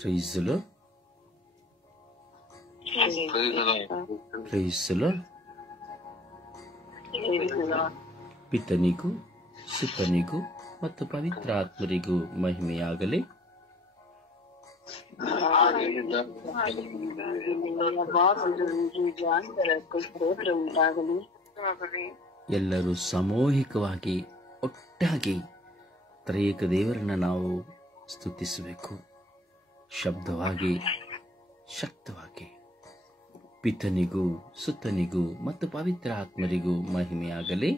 Praise the Lord. Praise the Lord. ಪಿತನಿಗೂ ಸುತನಿಗೂ ಮತ್ತು ಪವಿತ್ರಾತ್ಮರಿಗೂ ಮಹಿಮೆಯಾಗಲಿ. ಎಲ್ಲರೂ ಸಾಮೂಹಿಕವಾಗಿ ಒಟ್ಟಾಗಿ ತ್ರಯೇಕ ದೇವರನ್ನ ನಾವು ಸ್ತುತಿಸಬೇಕು. ಶಬ್ದವಾಗಿ, ಶಕ್ತವಾಗಿ. ಪಿತನಿಗೂ ಸುತನಿಗೂ ಮತ್ತು ಪವಿತ್ರ ಆತ್ಮರಿಗೂ ಮಹಿಮೆಯಾಗಲಿ.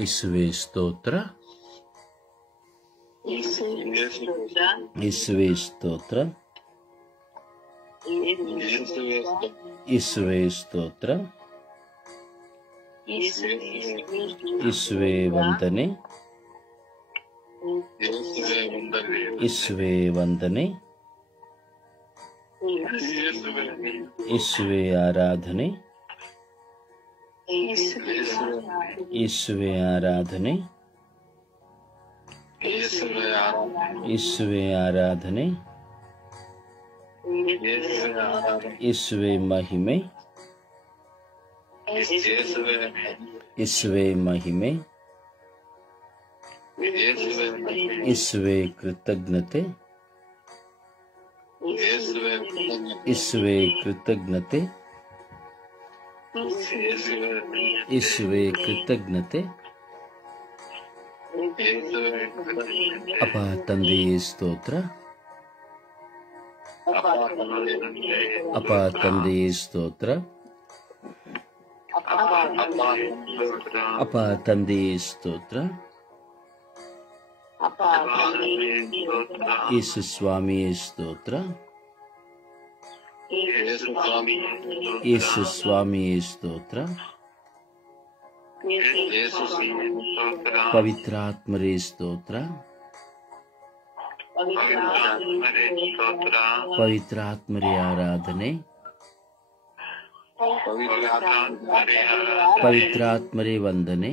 ಯೇಸುವೇ ಸ್ತೋತ್ರ, ಯೇಸುವೇ ಸ್ತೋತ್ರ, ಯೇಸುವೇ ಸ್ತೋತ್ರ, ಯೇಸುವೇ ವಂದನೆ, ಯೇಸುವೇ ವಂದನೆ, ಯೇಸುವೇ ಆರಾಧನೆ, ಯೇಸುವೇ ಆರಾಧನೆ, ಯೇಸುವೇ ಆರಾಧನೆ, ಯೇಸುವೇ ಮಹಿಮೆ, ಯೇಸುವೇ ಮಹಿಮೆ, ಯೇಸುವೇ ಕೃತಜ್ಞತೆ, ಯೇಸುವೇ ಕೃತಜ್ಞತೆ, ಯೇಸುವೇ ಕೃತಜ್ಞತೆ. ಅಪ ತಂದೆಯೇ ಸ್ತೋತ್ರ, ಅಪ ತಂದೆಯೇ ಸ್ತೋತ್ರ, ಅಪ ತಂದೆಯೇ ಸ್ತೋತ್ರ. ಯೇಸು ಸ್ವಾಮಿಯೇ ಸ್ತೋತ್ರ, ಯೇಸು ಸ್ವಾಮಿಯೇ ಸ್ತೋತ್ರ. ಪವಿತ್ರಾತ್ಮರೇ ಸ್ತೋತ್ರ, ಪವಿತ್ರಾತ್ಮರೇ ಆರಾಧನೆ, ಪವಿತ್ರಾತ್ಮರೇ ವಂದನೆ,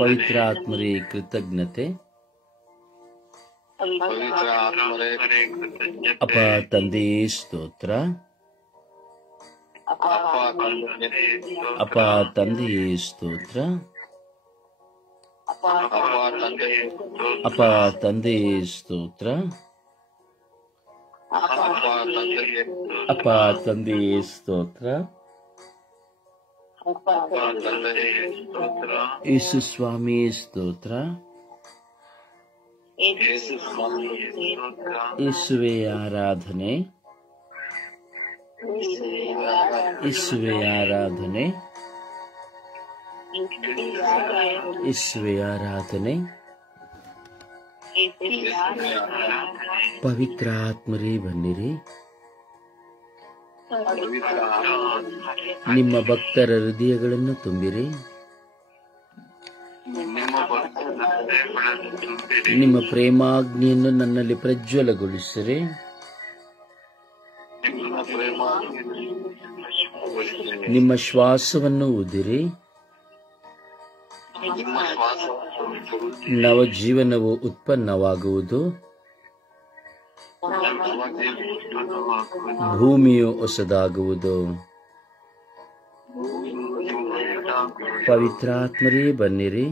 ಪವಿತ್ರಾತ್ಮರೇ ಕೃತಜ್ಞತೆ. ಅಪ ತಂದೆಯೇ ಸ್ತೋತ್ರ, ಅಪ ತಂದೆಯೇ ಸ್ತೋತ್ರ, ಅಪ ತಂದೆಯೇ ಸ್ತೋತ್ರ, ಅಪ ತಂದೆಯೇ ಸ್ತೋತ್ರ. ಯೇಸು ಸ್ವಾಮಿಯೇ ಸ್ತೋತ್ರ, ಯೇಸುವೇ ಆರಾಧನೆ, ಯೇಸುವೇ ಆರಾಧನೆ, ಯೇಸುವೇ ಆರಾಧನೆ. ಪವಿತ್ರ ಆತ್ಮರೇ ಬನ್ನಿರಿ. ನಿಮ್ಮ ಭಕ್ತರ ಹೃದಯಗಳನ್ನು ತುಂಬಿರಿ. ನಿಮ್ಮ ಪ್ರೇಮಾಗ್ನಿಯನ್ನು ನನ್ನಲ್ಲಿ ಪ್ರಜ್ವಲಗೊಳಿಸಿರಿ. ನಿಮ್ಮ ಶ್ವಾಸವನ್ನು ಊದಿರಿ. ನವಜೀವನವು ಉತ್ಪನ್ನವಾಗುವುದು. ಭೂಮಿಯು ಹೊಸದಾಗುವುದು. ಪವಿತ್ರಾತ್ಮರೇ ಬನ್ನಿರಿ.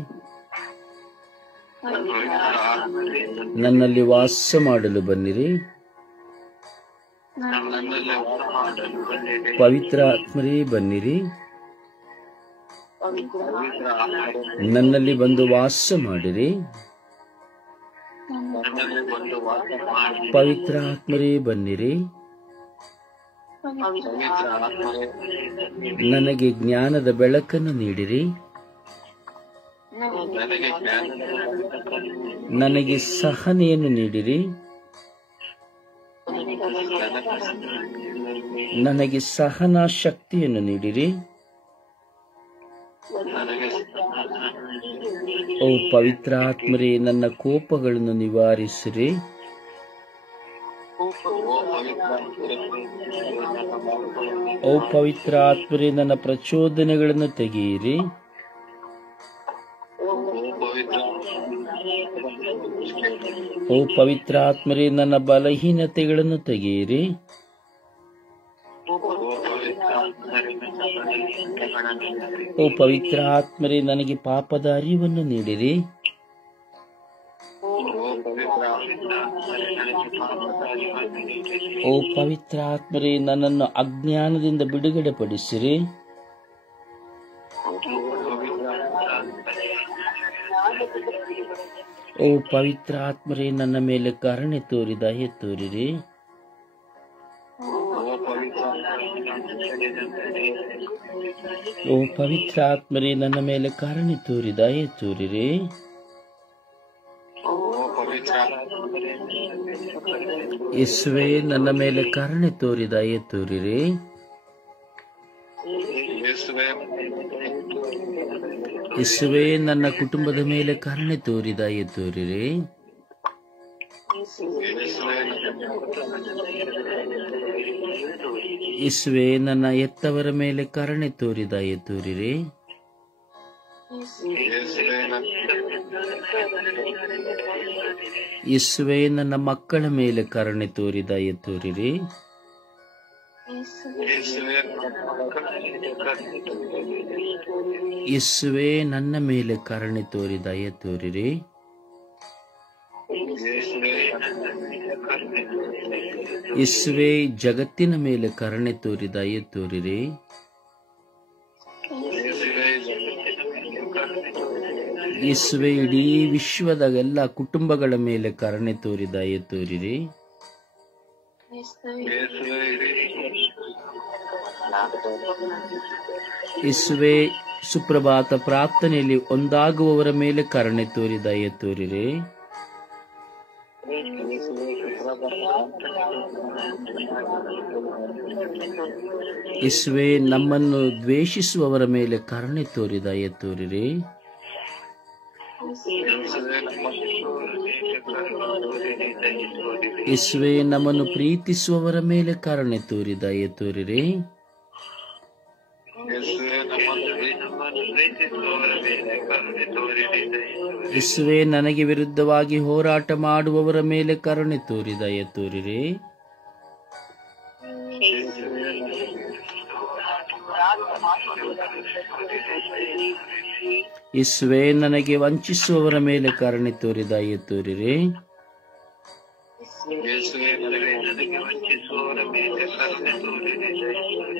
ನನ್ನಲ್ಲಿ ವಾಸ ಮಾಡಲು ಬನ್ನಿರಿ. ಪವಿತ್ರಾತ್ಮರೇ ಬನ್ನಿರಿ. ನನ್ನಲ್ಲಿ ಬಂದು ವಾಸ ಮಾಡಿರಿ. ಪವಿತ್ರಾತ್ಮರೇ ಬನ್ನಿರಿ. ನನಗೆ ಜ್ಞಾನದ ಬೆಳಕನ್ನು ನೀಡಿರಿ. ನನಗೆ ಸಹನೆಯನ್ನು ನೀಡಿರಿ. ನನಗೆ ಸಹನಾ ಶಕ್ತಿಯನ್ನು ನೀಡಿರಿ. ಓ ಪವಿತ್ರಾತ್ಮರೇ, ನನ್ನ ಕೋಪಗಳನ್ನು ನಿವಾರಿಸಿರಿ. ಓ ಪವಿತ್ರ ಆತ್ಮರೇ, ನನ್ನ ಪ್ರಚೋದನೆಗಳನ್ನು ತೆಗೆಯಿರಿ. ಓ ಪವಿತ್ರ ಆತ್ಮರೇ, ನನ್ನ ಬಲಹೀನತೆಗಳನ್ನು ತೆಗೆಯಿರಿ. ಓ ಪವಿತ್ರ ಆತ್ಮರೇ, ನನಗೆ ಪಾಪದ ಅರಿವನ್ನು ನೀಡಿರಿ. ಓ ಪವಿತ್ರ ಆತ್ಮರೇ, ನನ್ನನ್ನು ಅಜ್ಞಾನದಿಂದ ಬಿಡುಗಡೆ ಪಡಿಸಿರಿ. ಓ ಪವಿತ್ರ ಆತ್ಮರೇ, ನನ್ನ ಮೇಲೆ ಕರುಣೆ ತೋರಿ ದಯೆ ತೋರಿರಿ. ಓ ಪವಿತ್ರ ಆತ್ಮರೇ, ನನ್ನ ಮೇಲೆ ಕರುಣೆ ತೋರಿ ದಯೆ ತೋರಿರಿ. ಯೇಸುವೇ, ನನ್ನ ಮೇಲೆ ಕರುಣೆ ತೋರಿ ದಯೆ ತೋರಿರಿ. ಯೇಸುವೇ, ನನ್ನ ಕುಟುಂಬದ ಮೇಲೆ ಕರುಣೆ ತೋರಿ ದಯೆ ತೋರಿರಿ. ಯೇಸುವೇ, ನನ್ನ ಎತ್ತವರ ಮೇಲೆ ಕರುಣೆ ತೋರಿ ದಯೆ ತೋರಿರಿ. ಯೇಸುವೇ, ನನ್ನ ಮಕ್ಕಳ ಮೇಲೆ ಕರುಣೆ ತೋರಿ ದಯೆ ತೋರಿರಿ. ಯೇಸುವೇ, ನನ್ನ ಮೇಲೆ ಕರುಣೆ ತೋರಿ ದಯೆ ತೋರಿರಿ. ಯೇಸುವೇ, ಜಗತ್ತಿನ ಮೇಲೆ ಕರುಣೆ ತೋರಿ ದಯೆ ತೋರಿರಿ. ಯೇಸುವೇ, ಇಡೀ ವಿಶ್ವದ ಎಲ್ಲ ಕುಟುಂಬಗಳ ಮೇಲೆ ಕರುಣೆ ತೋರಿ ದಯೆ ತೋರಿರಿ. ಯೇಸುವೇ, ಸುಪ್ರಭಾತ ಪ್ರಾರ್ಥನೆಯಲ್ಲಿ ಒಂದಾಗುವವರ ಮೇಲೆ ಕರುಣೆ ತೋರಿ ದಯೆ ತೋರಿರಿ. ಯೇಸುವೇ, ನಮ್ಮನ್ನು ದ್ವೇಷಿಸುವವರ ಮೇಲೆ ಕರುಣೆ ತೋರಿ ದಯೆ ತೋರಿರಿ. ಯೇಸುವೇ, ನಮ್ಮನ್ನು ಪ್ರೀತಿಸುವವರ ಮೇಲೆ ಕರುಣೆ ತೋರಿ ದಯೆ ತೋರಿರಿ. ಯೇಸುವೇ, ನನಗೆ ವಿರುದ್ಧವಾಗಿ ಹೋರಾಟ ಮಾಡುವವರ ಮೇಲೆ ಕರುಣೆ ತೋರಿ ದಯೆ ತೋರಿರಿ. ಯೇಸುವೇ, ನನಗೆ ವಂಚಿಸುವವರ ಮೇಲೆ ಕರುಣೆ ತೋರಿ ದಯೆ ತೋರಿರಿ.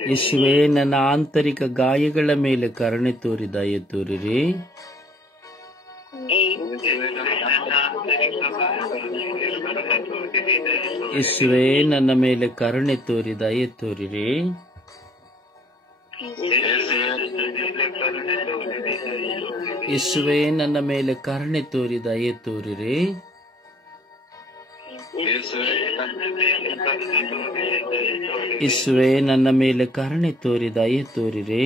ಯೇಸುವೇ, ನನ್ನ ಆಂತರಿಕ ಗಾಯಗಳ ಮೇಲೆ ಕರುಣೆ ತೋರಿ ದಯೆ ತೋರಿರಿ. ಯೇಸುವೇ, ನನ್ನ ಮೇಲೆ ಕರುಣೆ ತೋರಿ ದಯೆ ತೋರಿರಿ. ಯೇಸುವೇ, ನನ್ನ ಮೇಲೆ ಕರುಣೆ ತೋರಿ ದಯೆ ತೋರಿರಿ. ಯೇಸುವೇ, ನನ್ನ ಮೇಲೆ ಕರುಣೆ ತೋರಿ ದಯೆ ತೋರಿರಿ.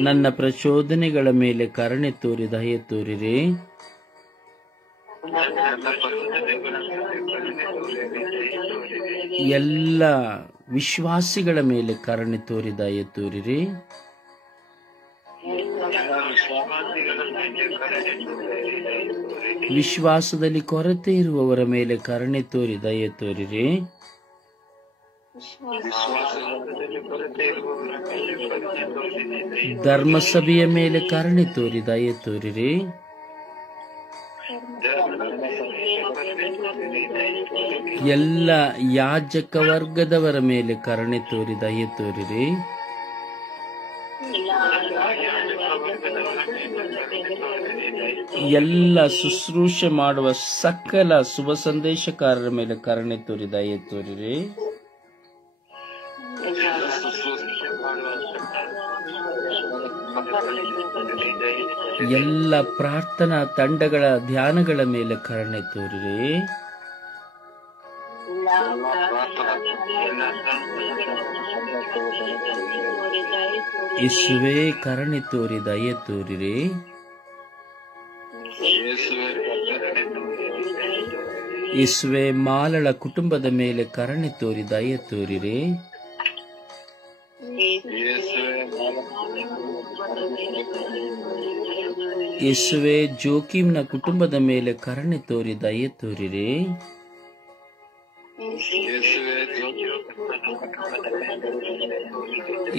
ನನ್ನ ಪ್ರಚೋದನೆಗಳ ಮೇಲೆ ಕರುಣೆ ತೋರಿ ದಯೆ ತೋರಿರಿ. ಎಲ್ಲ ವಿಶ್ವಾಸಿಗಳ ಮೇಲೆ ಕರುಣೆ ತೋರಿ ದಯೆ ತೋರಿರಿ. ವಿಶ್ವಾಸದಲ್ಲಿ ಕೊರತೆ ಇರುವವರ ಮೇಲೆ ಕರುಣೆ ತೋರಿ ದಯೆ ತೋರಿರಿ. ಧರ್ಮಸಭೆಯ ಮೇಲೆ ಕರುಣೆ ತೋರಿ ದಯೆ ತೋರಿರಿ. ಎಲ್ಲ ಯಾಜಕ ವರ್ಗದವರ ಮೇಲೆ ಕರುಣೆ ತೋರಿ ದಯೆ ತೋರಿರಿ. ಎಲ್ಲ ಶುಶ್ರೂಷೆ ಮಾಡುವ ಸಕಲ ಶುಭ ಸಂದೇಶಕಾರರ ಮೇಲೆ ಕರುಣೆ ತೋರಿ ದಯೆ ತೋರಿರಿ. ಎಲ್ಲ ಪ್ರಾರ್ಥನಾ ತಂಡಗಳ ಧ್ಯಾನಗಳ ಮೇಲೆ ಕರುಣೆ ತೋರಿರಿ. ಯೇಸುವೇ, ಕರುಣೆ ತೋರಿ ದಯೆ ತೋರಿರಿ. ಯೇಸುವೆ ಮಾಲಳ ಕುಟುಂಬದ ಮೇಲೆ ಕರುಣೆ ತೋರಿ ದಯೆ ತೋರಿರಿ. ಯೇಸುವೆ ಜೋಕಿಮ್ನ ಕುಟುಂಬದ ಮೇಲೆ ಕರುಣೆ ತೋರಿ ದಯೆ ತೋರಿರಿ.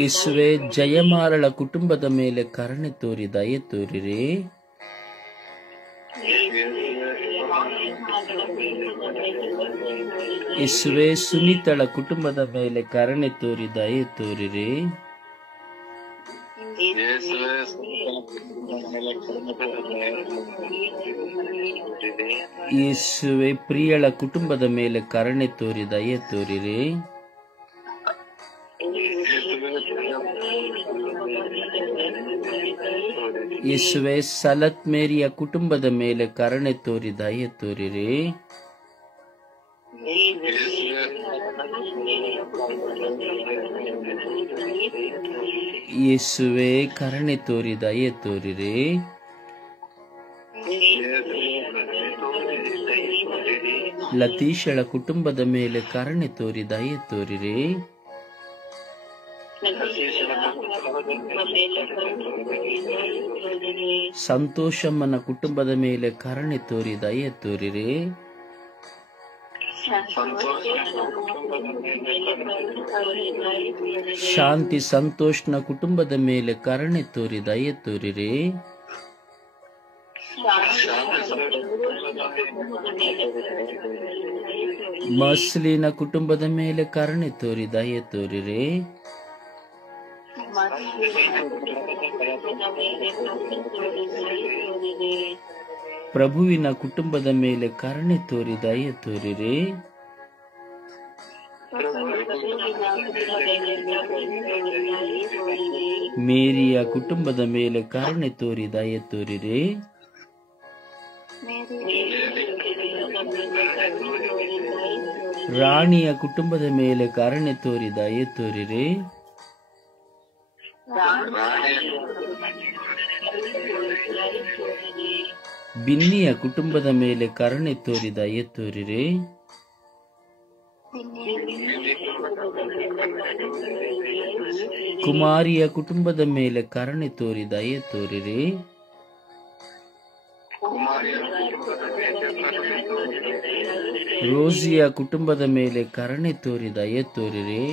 ಯೇಸುವೆ ಜಯಮಾಲಳ ಕುಟುಂಬದ ಮೇಲೆ ಕರುಣೆ ತೋರಿ ದಯೆ ತೋರಿರಿ. ಯೇಸುವೆ ಸುನೀತಳ ಕುಟುಂಬದ ಮೇಲೆ ಕರುಣೆ ತೋರಿ ದಯೆ ತೋರಿರಿ. ಯೇಸುವೆ ಪ್ರಿಯಳ ಕುಟುಂಬದ ಮೇಲೆ ಕರುಣೆ ತೋರಿ ದಯೆ ತೋರಿರಿ. ಯೇಸುವೆ ಸಲತ್ ಮೇರಿಯ ಕುಟುಂಬದ ಮೇಲೆ ಕರುಣೆ ತೋರಿ ದಯೆ ತೋರಿರಿ. ಯೇಸುವೆ ಕರುಣೆ ತೋರಿ ದಯೆ ತೋರಿರಿ. ಲತೀಶಳ ಕುಟುಂಬದ ಮೇಲೆ ಕರುಣೆ ತೋರಿ ದಯೆ ತೋರಿರಿ. ಸಂತೋಷಮ್ಮನ ಕುಟುಂಬದ ಮೇಲೆ ಕರುಣೆ ತೋರಿ ದಯೆ ತೋರಿರಿ. ಶಾಂತಿ ಸಂತೋಷ್ನ ಕುಟುಂಬದ ಮೇಲೆ ಕರುಣೆ ತೋರಿ ದಯೆ ತೋರಿರಿ. ಮಸ್ಲಿನ ಕುಟುಂಬದ ಮೇಲೆ ಕರುಣೆ ತೋರಿ ದಯೆ ತೋರಿರಿ. ಪ್ರಭುವಿನ ಕುಟುಂಬದ ಮೇಲೆ ಕರುಣೆ ತೋರಿ ದಯೆ ತೋರಿರಿ. ಮೇರಿಯ ಕುಟುಂಬದ ಮೇಲೆ ಕರುಣೆ ತೋರಿ ದಯೆ ತೋರಿರಿ. ರಾಣಿಯ ಕುಟುಂಬದ ಮೇಲೆ ಕರುಣೆ ತೋರಿ ದಯೆ ತೋರಿರಿ. ಬಿನ್ನಿಯ ಕುಟುಂಬದ ಮೇಲೆ ಕರುಣೆ ತೋರಿ ದಯೆ ತೋರಿರಿ. ಕುಮಾರಿಯ ಕುಟುಂಬದ ಮೇಲೆ ಕರುಣೆ ತೋರಿ ದಯೆ ತೋರಿರಿ. ರೋಸಿಯ ಕುಟುಂಬದ ಮೇಲೆ ಕರುಣೆ ತೋರಿ ದಯೆ ತೋರಿರಿ.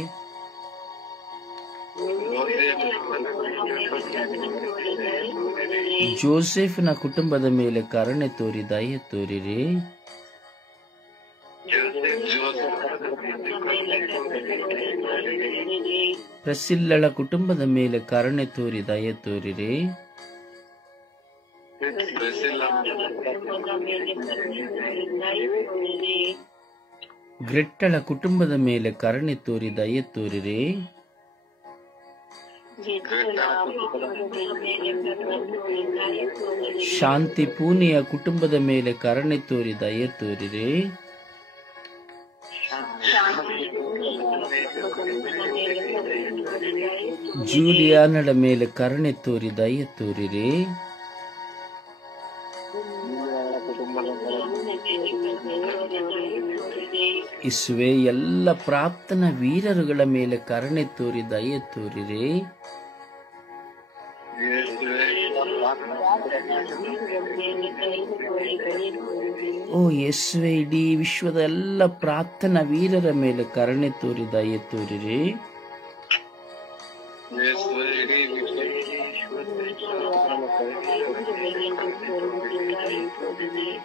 ಜೋಸೆಫ್ನ ಕುಟುಂಬದ ಮೇಲೆ ಕರುಣೆ ತೋರಿ ದಯೆ ತೋರಿರಿ. ಪ್ರಸಿಲ್ಲಳ ಕುಟುಂಬದ ಮೇಲೆ ಕರುಣೆ ತೋರಿ ದಯೆ ತೋರಿರಿ. ಗ್ರೆಟ್ಟಳ ಕುಟುಂಬದ ಮೇಲೆ ಕರುಣೆ ತೋರಿ ದಯೆ ತೋರಿರಿ. ಶಾಂತಿ ಪೂನಿಯ ಕುಟುಂಬದ ಮೇಲೆ ಕರುಣೆ ತೋರಿ ದಯೆ ತೋರಿರಿ. ಜೂಲಿಯಾನಳ ಮೇಲೆ ಕರುಣೆ ತೋರಿ ದಯೆ ತೋರಿರಿ. ಯೇಸುವೆ ಎಲ್ಲ ಪ್ರಾರ್ಥನಾ ವೀರರುಗಳ ಮೇಲೆ ಕರುಣೆ ತೋರಿ ದಯೆ ತೋರಿರಿ. ಓ ಯೇಸುವೆ ಇಡೀ ವಿಶ್ವದ ಎಲ್ಲ ಪ್ರಾರ್ಥನಾ ವೀರರ ಮೇಲೆ ಕರುಣೆ ತೋರಿ ದಯೆ ತೋರಿರಿ.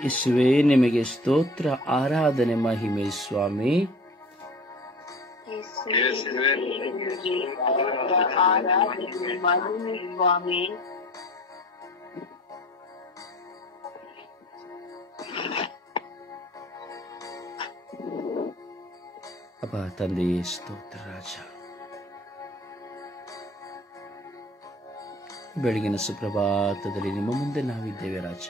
ಯೇಸುವೆ ನಿಮಗೆ ಸ್ತೋತ್ರ ಆರಾಧನೆ ಮಹಿಮೆ ಸ್ವಾಮಿ. ಅಪ್ಪ ತಂದೆಯೇ ಸ್ತೋತ್ರ ರಾಜ. ಬೆಳಗಿನ ಸುಪ್ರಭಾತದಲ್ಲಿ ನಿಮ್ಮ ಮುಂದೆ ನಾವಿದ್ದೇವೆ ರಾಜ.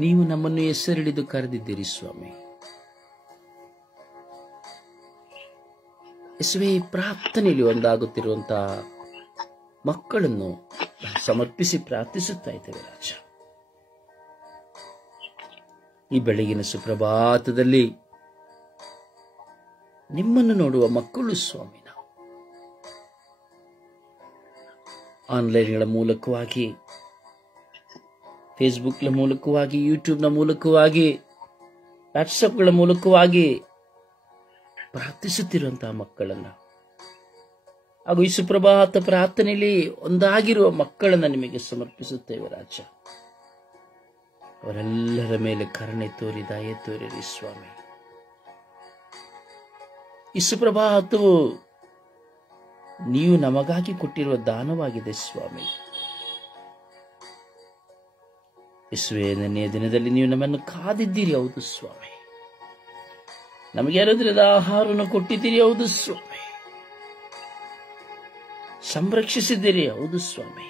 ನೀವು ನಮ್ಮನ್ನು ಹೆಸರಿಡಿದು ಕರೆದಿದ್ದೀರಿ ಸ್ವಾಮಿ. ಯೇಸುವೆ ಪ್ರಾರ್ಥನೆಯಲ್ಲಿ ಒಂದಾಗುತ್ತಿರುವಂತಹ ಮಕ್ಕಳನ್ನು ಸಮರ್ಪಿಸಿ ಪ್ರಾರ್ಥಿಸುತ್ತಾ ಇದ್ದೇವೆ ರಾಜ. ಈ ಬೆಳಗಿನ ಸುಪ್ರಭಾತದಲ್ಲಿ ನಿಮ್ಮನ್ನು ನೋಡುವ ಮಕ್ಕಳು ಸ್ವಾಮಿ, ನಾವು ಆನ್ಲೈನ್ಗಳ ಮೂಲಕವಾಗಿ, ಫೇಸ್ಬುಕ್ನ ಮೂಲಕವಾಗಿ, ಯೂಟ್ಯೂಬ್ನ ಮೂಲಕವಾಗಿ, ವಾಟ್ಸಪ್ಗಳ ಮೂಲಕವಾಗಿ ಪ್ರಾರ್ಥಿಸುತ್ತಿರುವಂತಹ ಮಕ್ಕಳನ್ನ ಹಾಗೂ ಈ ಸುಪ್ರಭಾತ ಪ್ರಾರ್ಥನೆಯಲ್ಲಿ ಒಂದಾಗಿರುವ ಮಕ್ಕಳನ್ನ ನಿಮಗೆ ಸಮರ್ಪಿಸುತ್ತೇವೆ ರಾಜ. ಅವರೆಲ್ಲರ ಮೇಲೆ ಕರುಣೆ ತೋರಿ ದಯೆ ತೋರಿರಿ ಸ್ವಾಮಿ. ಈ ಸುಪ್ರಭಾತವು ನೀವು ನಮಗಾಗಿ ಕೊಟ್ಟಿರುವ ದಾನವಾಗಿದೆ ಸ್ವಾಮಿ. ಯೇಸುವೇ, ನೆನ್ನೆಯ ದಿನದಲ್ಲಿ ನೀವು ನಮ್ಮನ್ನು ಕಾದಿದ್ದೀರಿ, ಹೌದು ಸ್ವಾಮಿ. ನಮಗೆ ದಿನದ ಆಹಾರವನ್ನು ಕೊಟ್ಟಿದ್ದೀರಿ, ಹೌದು ಸ್ವಾಮಿ. ಸಂರಕ್ಷಿಸಿದ್ದೀರಿ, ಹೌದು ಸ್ವಾಮಿ.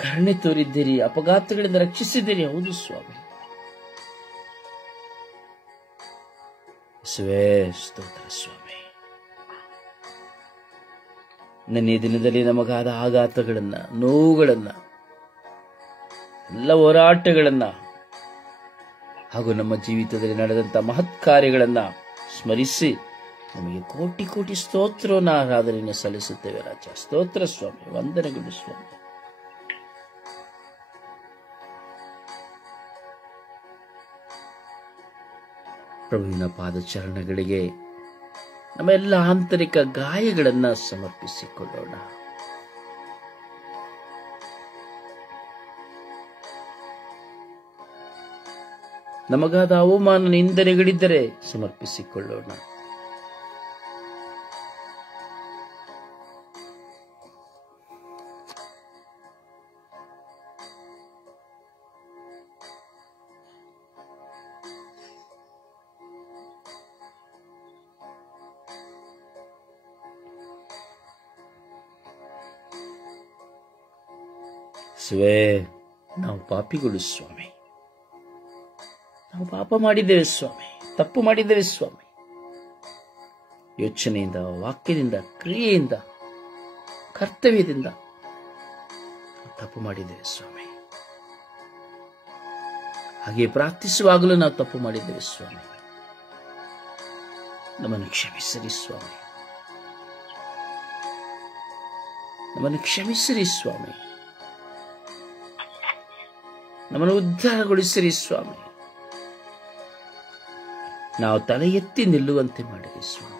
ಕರುಣೆ ತೋರಿದ್ದೀರಿ, ಅಪಘಾತಗಳಿಂದ ರಕ್ಷಿಸಿದ್ದೀರಿ, ಹೌದು ಸ್ವಾಮಿ. ಯೇಸುವೇ, ಸ್ತೋತ್ರ ಸ್ವಾಮಿ. ನೆನ್ನೆಯ ದಿನದಲ್ಲಿ ನಮಗಾದ ಆಘಾತಗಳನ್ನ, ನೋವುಗಳನ್ನ, ಎಲ್ಲ ಹೋರಾಟಗಳನ್ನ ಹಾಗೂ ನಮ್ಮ ಜೀವಿತದಲ್ಲಿ ನಡೆದಂತ ಮಹತ್ ಕಾರ್ಯಗಳನ್ನ ಸ್ಮರಿಸಿ ನಮಗೆ ಕೋಟಿ ಕೋಟಿ ಸ್ತೋತ್ರವನ್ನು ಆರಾಧನೆಯನ್ನು ಸಲ್ಲಿಸುತ್ತೇವೆ ರಾಜ. ಸ್ತೋತ್ರ ಸ್ವಾಮಿ, ವಂದನೆಗಳು ಸ್ವಾಮಿ. ಪ್ರಭುವಿನ ಪಾದಚರಣಗಳಿಗೆ ನಮ್ಮ ಎಲ್ಲ ಆಂತರಿಕ ಗಾಯಗಳನ್ನ ಸಮರ್ಪಿಸಿಕೊಳ್ಳೋಣ. ನಮಗಾದ ಅವಮಾನ, ನಿಂದನೆಗಳಿದ್ದರೆ ಸಮರ್ಪಿಸಿಕೊಳ್ಳೋಣ. ಯೇಸುವೇ, ನಾವು ಪಾಪಿಗಳು ಸ್ವಾಮಿ. ನಾವು ಪಾಪ ಮಾಡಿದ್ದೇವೆ ಸ್ವಾಮಿ, ತಪ್ಪು ಮಾಡಿದ್ದೇವೆ ಸ್ವಾಮಿ. ಯೋಚನೆಯಿಂದ, ವಾಕ್ಯದಿಂದ, ಕ್ರಿಯೆಯಿಂದ, ಕರ್ತವ್ಯದಿಂದ ತಪ್ಪು ಮಾಡಿದ್ದೇವೆ ಸ್ವಾಮಿ. ಹಾಗೆ ಪ್ರಾರ್ಥಿಸುವಾಗಲೂ ನಾವು ತಪ್ಪು ಮಾಡಿದ್ದೇವೆ ಸ್ವಾಮಿ. ನಮ್ಮನ್ನು ಕ್ಷಮಿಸಿರಿ ಸ್ವಾಮಿ, ನಮ್ಮನ್ನು ಕ್ಷಮಿಸಿರಿ ಸ್ವಾಮಿ. ನಮ್ಮನ್ನು ಉದ್ಧಾರಗೊಳಿಸಿರಿ ಸ್ವಾಮಿ. ನಾವು ತಲೆ ಎತ್ತಿ ನಿಲ್ಲುವಂತೆ ಮಾಡಿರಿ ಸ್ವಾಮಿ.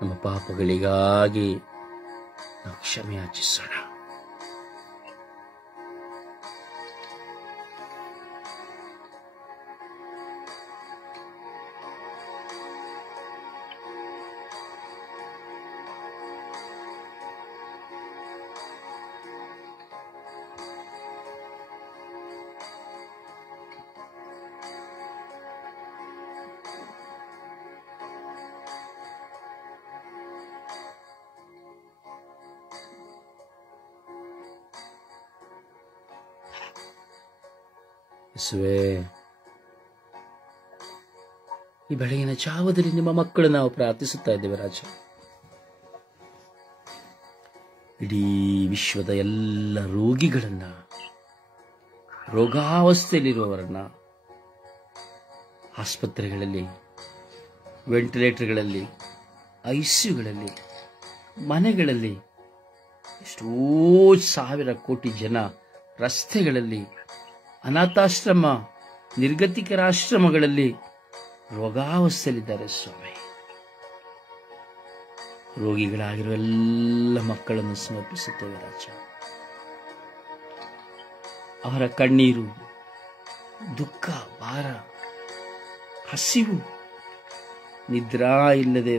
ನಮ್ಮ ಪಾಪಗಳಿಗಾಗಿ ನಾವು ಕ್ಷಮೆ ಯಾಚಿಸೋಣ. ಯೇಸುವೇ, ಈ ಬೆಳಗಿನ ಜಾವದಲ್ಲಿ ನಿಮ್ಮ ಮಕ್ಕಳು ನಾವು ಪ್ರಾರ್ಥಿಸುತ್ತಾ ಇದ್ದೇವೆ ರಾಜ. ಇಡೀ ವಿಶ್ವದ ಎಲ್ಲ ರೋಗಿಗಳನ್ನ, ರೋಗಾವಸ್ಥೆಯಲ್ಲಿರುವವರನ್ನ, ಆಸ್ಪತ್ರೆಗಳಲ್ಲಿ, ವೆಂಟಿಲೇಟರ್ಗಳಲ್ಲಿ, ಐಸಿಯುಗಳಲ್ಲಿ, ಮನೆಗಳಲ್ಲಿ, ಎಷ್ಟೋ ಸಾವಿರ ಕೋಟಿ ಜನ ರಸ್ತೆಗಳಲ್ಲಿ, ಅನಾಥಾಶ್ರಮ, ನಿರ್ಗತಿಕರ ಆಶ್ರಮಗಳಲ್ಲಿ ರೋಗಾವಸ್ಥೆಯಲ್ಲಿದ್ದಾರೆ ಸ್ವಾಮಿ. ರೋಗಿಗಳಾಗಿರುವ ಎಲ್ಲ ಮಕ್ಕಳನ್ನು ಸಮರ್ಪಿಸುತ್ತೇವೆ ರಾಜ. ಅವರ ಕಣ್ಣೀರು, ದುಃಖ, ಭಾರ, ಹಸಿವು, ನಿದ್ರಾ ಇಲ್ಲದೆ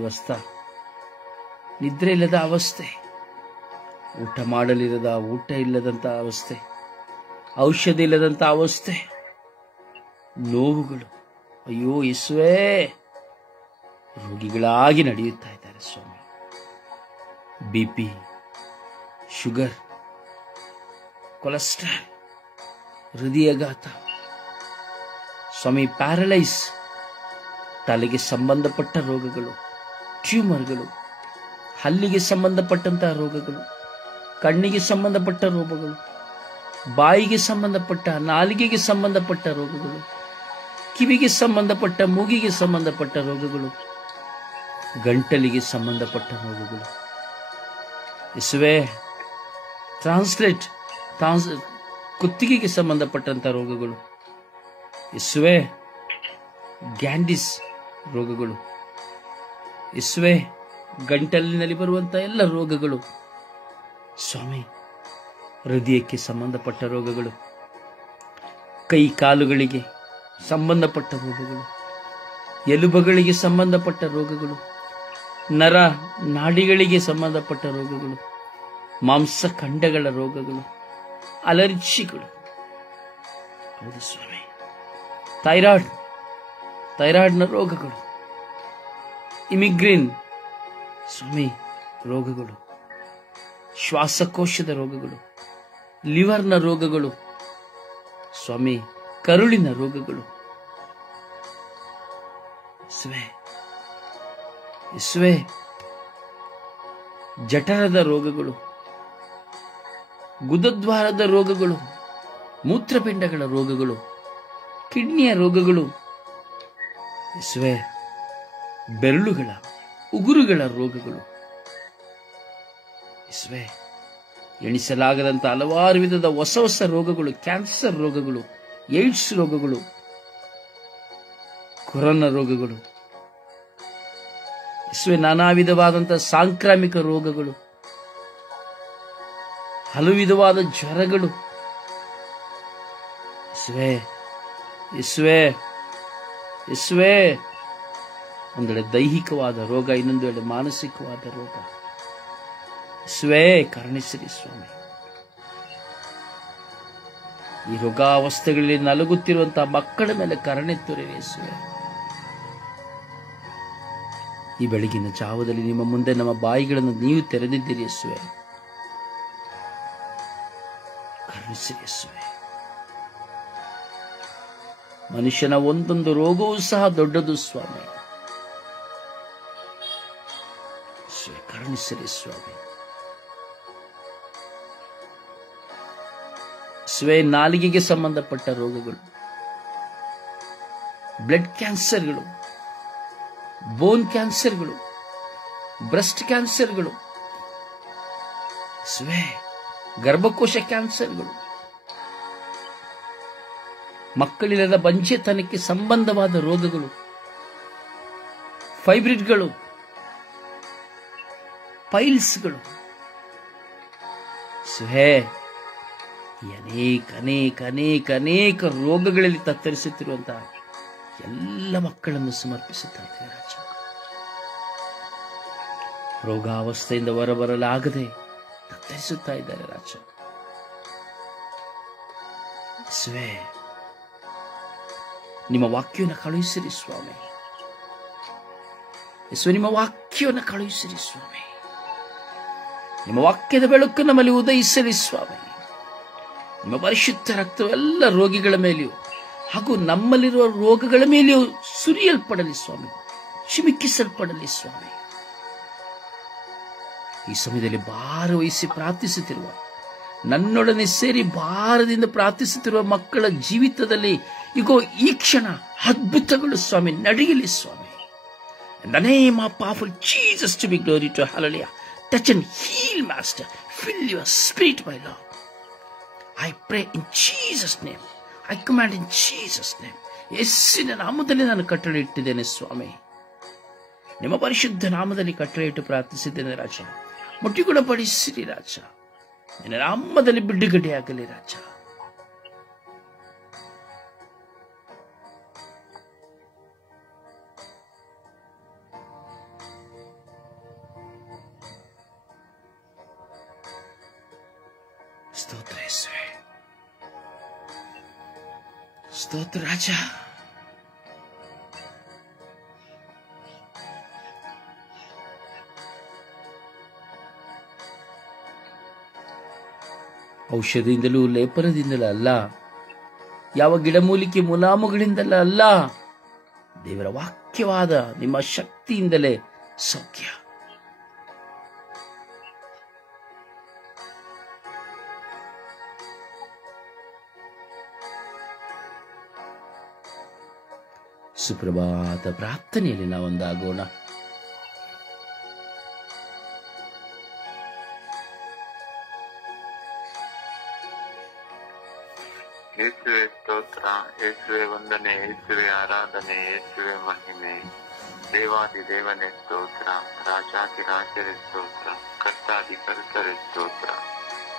ನಿದ್ರೆ ಇಲ್ಲದ ಅವಸ್ಥೆ, ಊಟ ಮಾಡಲಿರದ, ಊಟ ಇಲ್ಲದಂತ ಅವಸ್ಥೆ, ಔಷಧಿ ಇಲ್ಲದಂತ ಅವಸ್ಥೆ, ನೋವುಗಳು. ಅಯ್ಯೋ ಯೇಸುವೇ, ರೋಗಿಗಳಾಗಿ ನಡೆಯುತ್ತಾ ಇದ್ದಾರೆ BP, ಶುಗರ್, ಕೊಲೆಸ್ಟ್ರಾಲ್, ಹೃದಯಾಘಾತ, ಸ್ವಾಮಿ ಪ್ಯಾರಲೈಸ್, ತಲೆಗೆ ಸಂಬಂಧಪಟ್ಟ ರೋಗಗಳು, ಟ್ಯೂಮರ್ಗಳು, ಹಲ್ಲಿಗೆ ಸಂಬಂಧಪಟ್ಟಂತಹ ರೋಗಗಳು, ಕಣ್ಣಿಗೆ ಸಂಬಂಧಪಟ್ಟ ರೋಗಗಳು, ಬಾಯಿಗೆ ಸಂಬಂಧಪಟ್ಟ, ನಾಲಿಗೆಗೆ ಸಂಬಂಧಪಟ್ಟ ರೋಗಗಳು, ಕಿವಿಗೆ ಸಂಬಂಧಪಟ್ಟ, ಮೂಗಿಗೆ ಸಂಬಂಧಪಟ್ಟ ರೋಗಗಳು, ಗಂಟಲಿಗೆ ಸಂಬಂಧಪಟ್ಟ ರೋಗಗಳು. ಯೇಸುವೇ, ಕುತ್ತಿಗೆಗೆ ಸಂಬಂಧಪಟ್ಟಂತ ರೋಗಗಳು. ಯೇಸುವೇ, ಗ್ಯಾಂಡಿಸ್ ರೋಗಗಳು. ಯೇಸುವೇ, ಗಂಟಲಿನಲ್ಲಿ ಬರುವಂತಹ ಎಲ್ಲ ರೋಗಗಳು. ಸ್ವಾಮಿ, ಹೃದಯಕ್ಕೆ ಸಂಬಂಧಪಟ್ಟ ರೋಗಗಳು, ಕೈ ಕಾಲುಗಳಿಗೆ ಸಂಬಂಧಪಟ್ಟ ರೋಗಗಳು, ಎಲುಬುಗಳಿಗೆ ಸಂಬಂಧಪಟ್ಟ ರೋಗಗಳು, ನರ ನಾಡಿಗಳಿಗೆ ಸಂಬಂಧಪಟ್ಟ ರೋಗಗಳು, ಮಾಂಸಖಂಡಗಳ ರೋಗಗಳು, ಅಲರ್ಜಿಗಳು. ಹೌದು ಸ್ವಾಮಿ, ಥೈರಾಯ್ಡ್ನ ರೋಗಗಳು, ಇಮಿಗ್ರೇನ್ ಸ್ವಾಮಿ ರೋಗಗಳು, ಶ್ವಾಸಕೋಶದ ರೋಗಗಳು, ಲಿವರ್ನ ರೋಗಗಳು, ಸ್ವಾಮಿ ಕರುಳಿನ ರೋಗಗಳು. ಯೇಸುವೇ, ಜಠರದ ರೋಗಗಳು, ಗುದದ್ವಾರದ ರೋಗಗಳು, ಮೂತ್ರಪಿಂಡಗಳ ರೋಗಗಳು, ಕಿಡ್ನಿಯ ರೋಗಗಳು. ಯೇಸುವೇ, ಬೆರಳುಗಳ ಉಗುರುಗಳ ರೋಗಗಳು. ಯೇಸುವೇ, ಎಣಿಸಲಾಗದಂತ ಹಲವಾರು ವಿಧದ ಹೊಸ ಹೊಸ ರೋಗಗಳು, ಕ್ಯಾನ್ಸರ್ ರೋಗಗಳು, ಏಡ್ಸ್ ರೋಗಗಳು, ಕೊರೋನಾ ರೋಗಗಳು. ಯೇಸುವೇ, ನಾನಾ ವಿಧವಾದಂತಹ ಸಾಂಕ್ರಾಮಿಕ ರೋಗಗಳು, ಹಲವು ವಿಧವಾದ ಜ್ವರಗಳು. ಯೇಸುವೇ, ಯೇಸುವೇ, ಯೇಸುವೇ, ಒಂದೆಡೆ ದೈಹಿಕವಾದ ರೋಗ, ಇನ್ನೊಂದೆಡೆ ಮಾನಸಿಕವಾದ ರೋಗ. ಯೇಸುವೇ, ಕರುಣಿಸಿರಿ ಸ್ವಾಮಿ. ಈ ರೋಗಾವಸ್ಥೆಗಳಲ್ಲಿ ನಲಗುತ್ತಿರುವಂತಹ ಮಕ್ಕಳ ಮೇಲೆ ಕರುಣೆ ತೋರಿರಿ ಯೇಸುವೇ. ಈ ಬೆಳಗಿನ ಜಾವದಲ್ಲಿ ನಿಮ್ಮ ಮುಂದೆ ನಮ್ಮ ಬಾಯಿಗಳನ್ನು ನೀವು ತೆರೆದಿದ್ದೀರಿ ಯೇಸುವೇ. ಕರುಣಿಸಿರಿ ಯೇಸುವೇ. ಮನುಷ್ಯನ ಒಂದೊಂದು ರೋಗವೂ ಸಹ ದೊಡ್ಡದು ಸ್ವಾಮಿ. ಕರುಣಿಸಿರಿ ಸ್ವಾಮಿ. ನಾಲಿಗೆಗೆ ಸಂಬಂಧಪಟ್ಟ ರೋಗಗಳು, ಬ್ಲಡ್ ಕ್ಯಾನ್ಸರ್ಗಳು, ಬೋನ್ ಕ್ಯಾನ್ಸರ್ಗಳು, ಬ್ರೆಸ್ಟ್ ಕ್ಯಾನ್ಸರ್ಗಳು, ಗರ್ಭಕೋಶ ಕ್ಯಾನ್ಸರ್ಗಳು, ಮಕ್ಕಳಿಲ್ಲದ ಬಂಜೆತನಕ್ಕೆ ಸಂಬಂಧವಾದ ರೋಗಗಳು, ಫೈಬ್ರಿಡ್ಗಳು, ಪೈಲ್ಸ್ಗಳು. ಅನೇಕ ಅನೇಕ ಅನೇಕ ಅನೇಕ ರೋಗಗಳಲ್ಲಿ ತತ್ತರಿಸುತ್ತಿರುವಂತಹ ಎಲ್ಲ ಮಕ್ಕಳನ್ನು ಸಮರ್ಪಿಸುತ್ತಾ ಇದ್ದೇವೆ ರಾಜ. ರೋಗಾವಸ್ಥೆಯಿಂದ ಹೊರಬರಲಾಗದೆ ತತ್ತರಿಸುತ್ತಾ ಇದ್ದಾರೆ ರಾಜ. ನಿಮ್ಮ ವಾಕ್ಯವನ್ನು ಕಳುಹಿಸಿರಿ ಸ್ವಾಮಿ. ನಿಮ್ಮ ವಾಕ್ಯವನ್ನು ಕಳುಹಿಸಿರಿ ಸ್ವಾಮಿ. ನಿಮ್ಮ ವಾಕ್ಯದ ಬೆಳಕು ನಮ್ಮಲ್ಲಿ ಉದಯಿಸಲಿ ಸ್ವಾಮಿ. ನಿಮ್ಮ ಪರಿಶುದ್ಧ ರಕ್ತವು ಎಲ್ಲ ರೋಗಿಗಳ ಮೇಲೆಯೂ ಹಾಗೂ ನಮ್ಮಲ್ಲಿರುವ ರೋಗಗಳ ಮೇಲೆಯೂ ಸುರಿಯಲ್ಪಡಲಿ ಸ್ವಾಮಿ, ಚಿಮುಕಿಸಲ್ಪಡಲಿ ಸ್ವಾಮಿ. ಈ ಸಮಯದಲ್ಲಿ ಭಾರವಹಿಸಿ ಪ್ರಾರ್ಥಿಸುತ್ತಿರುವ, ನನ್ನೊಡನೆ ಸೇರಿ ಭಾರದಿಂದ ಪ್ರಾರ್ಥಿಸುತ್ತಿರುವ ಮಕ್ಕಳ ಜೀವಿತದಲ್ಲಿ ಈಗೋ ಈ ಕ್ಷಣ ಅದ್ಭುತಗಳು ಸ್ವಾಮಿ ನಡೆಯಲಿ ಸ್ವಾಮಿ. In the name of powerful Jesus, to be glory to hallelujah. Touch and heal, Master. Fill your spirit, my Lord. I pray in Jesus' name. I command in Jesus' name. ಯೇಸುವಿನ ನಾಮದಲ್ಲಿ ನಾನು ಕಟ್ಟಳೆ ಇಟ್ಟಿದ್ದೇನೆ ಸ್ವಾಮಿ. ನಿಮ್ಮ ಪರಿಶುದ್ಧ ನಾಮದಲ್ಲಿ ಕಟ್ಟಳೆ ಇಟ್ಟು ಪ್ರಾರ್ಥಿಸಿದ್ದೇನೆ ರಾಜ. ಮುಟ್ಟಿಗುಣಪಡಿಸಿರಿ ರಾಜ. ನಿನ್ನ ನಾಮದಲ್ಲಿ ಬಿಡುಗಡೆಯಾಗಲಿ ರಾಜ. ಸ್ತೋತ್ರ ಯೇಸುವೇ, ಸ್ತೋತ್ರ ರಾಜ. ಔಷಧಿಯಿಂದಲೂ ಲೇಪನದಿಂದಲೂ ಅಲ್ಲ, ಯಾವ ಗಿಡಮೂಲಿಕೆ ಮುಲಾಮುಗಳಿಂದಲೂ ಅಲ್ಲ, ದೇವರ ವಾಕ್ಯವಾದ ನಿಮ್ಮ ಶಕ್ತಿಯಿಂದಲೇ ಸೌಖ್ಯ. ಸುಪ್ರಭಾತ ಪ್ರಾರ್ಥನೆಯಲ್ಲಿ ನಾವೊಂದಾಗೋಣ. ಯೇಸುವೆ ಸ್ತೋತ್ರ, ಯೇಸುವೆ ವಂದನೆ, ಯೇಸುವೆ ಆರಾಧನೆ, ಯೇಸುವೆ ಮಹಿಮೆ. ದೇವಾದಿ ದೇವನೇ ಸ್ತೋತ್ರ, ರಾಜಾದಿ ರಾಜರೇ ಸ್ತೋತ್ರ, ಕರ್ತಾದಿ ಕರ್ತರೇ ಸ್ತೋತ್ರ,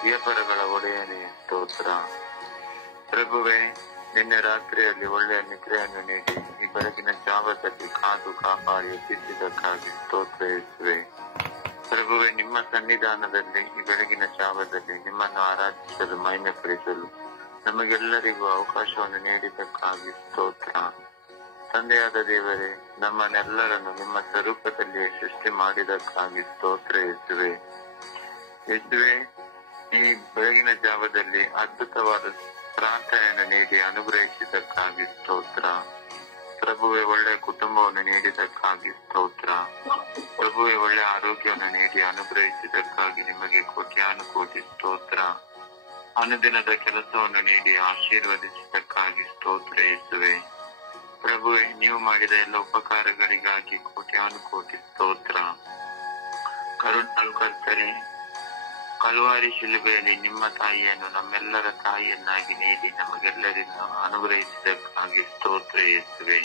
ವ್ಯಾಪಾರಗಳ ಒಡೆಯನೇ ಸ್ತೋತ್ರ. ಪ್ರಭುವೇ, ನಿನ್ನೆ ರಾತ್ರಿಯಲ್ಲಿ ಒಳ್ಳೆಯ ನಿದ್ರೆಯನ್ನು ನೀಡಿ ಈ ಬೆಳಗಿನ ಜಾವದಲ್ಲಿ ಕಾದು ಕಾಪಾಡಿ ಎಬ್ಬಿಸಿದ್ದಕ್ಕಾಗಿ ಸ್ತೋತ್ರ ಯೇಸುವೆ. ಪ್ರಭುವೇ, ನಿಮ್ಮ ಸನ್ನಿಧಾನದಲ್ಲಿ ಈ ಬೆಳಗಿನ ಜಾವದಲ್ಲಿ ನಿಮ್ಮನ್ನು ಆರಾಧಿಸಲು ಮಹಿಮೆಪಡಿಸಲು ನಮಗೆಲ್ಲರಿಗೂ ಅವಕಾಶವನ್ನು ನೀಡಿದ್ದಕ್ಕಾಗಿ ಸ್ತೋತ್ರ. ತಂದೆಯಾದ ದೇವರೇ, ನಮ್ಮನ್ನೆಲ್ಲರನ್ನು ನಿಮ್ಮ ಸ್ವರೂಪದಲ್ಲಿ ಸೃಷ್ಟಿ ಮಾಡಿದಕ್ಕಾಗಿ ಸ್ತೋತ್ರ ಯೇಸುವೆ. ಯೇಸುವೆ, ಈ ಬೆಳಗಿನ ಜಾವದಲ್ಲಿ ಅದ್ಭುತವಾದ ಪ್ರಾರ್ಥನೆಯನ್ನು ನೀಡಿ ಅನುಗ್ರಹಿಸಿದ್ದಕ್ಕಾಗಿ ಸ್ತೋತ್ರ. ಪ್ರಭುವೆ, ಒಳ್ಳೆಯ ಕುಟುಂಬವನ್ನು ನೀಡಿದ್ದಕ್ಕಾಗಿ ಸ್ತೋತ್ರ. ಪ್ರಭುವೆ, ಒಳ್ಳೆಯ ಆರೋಗ್ಯವನ್ನು ನೀಡಿ ಅನುಗ್ರಹಿಸಿದ್ದಕ್ಕಾಗಿ ನಿಮಗೆ ಕೋಟ್ಯಾನುಕೋಟಿ ಸ್ತೋತ್ರ. ಅನುದಿನದ ಕೆಲಸವನ್ನು ನೀಡಿ ಆಶೀರ್ವದಿಸಿದ್ದಕ್ಕಾಗಿ ಸ್ತೋತ್ರ ಯೇಸುವೆ. ಪ್ರಭುವೆ, ನೀವು ಮಾಡಿದ ಎಲ್ಲ ಉಪಕಾರಗಳಿಗಾಗಿ ಕೋಟ್ಯಾನುಕೋಟಿ ಸ್ತೋತ್ರ. ಕರುಣಾಳು ಕರ್ತರೇ, ಕಲ್ವಾರಿ ಶಿಲುಬೆಯಲ್ಲಿ ನಿಮ್ಮ ತಾಯಿಯನ್ನು ನಮ್ಮೆಲ್ಲರ ತಾಯಿಯನ್ನಾಗಿ ನೀಡಿ ನಮಗೆಲ್ಲರನ್ನು ಅನುಗ್ರಹಿಸಿದ್ದಕ್ಕಾಗಿ ಸ್ತೋತ್ರ ಯೇಸುವೆ.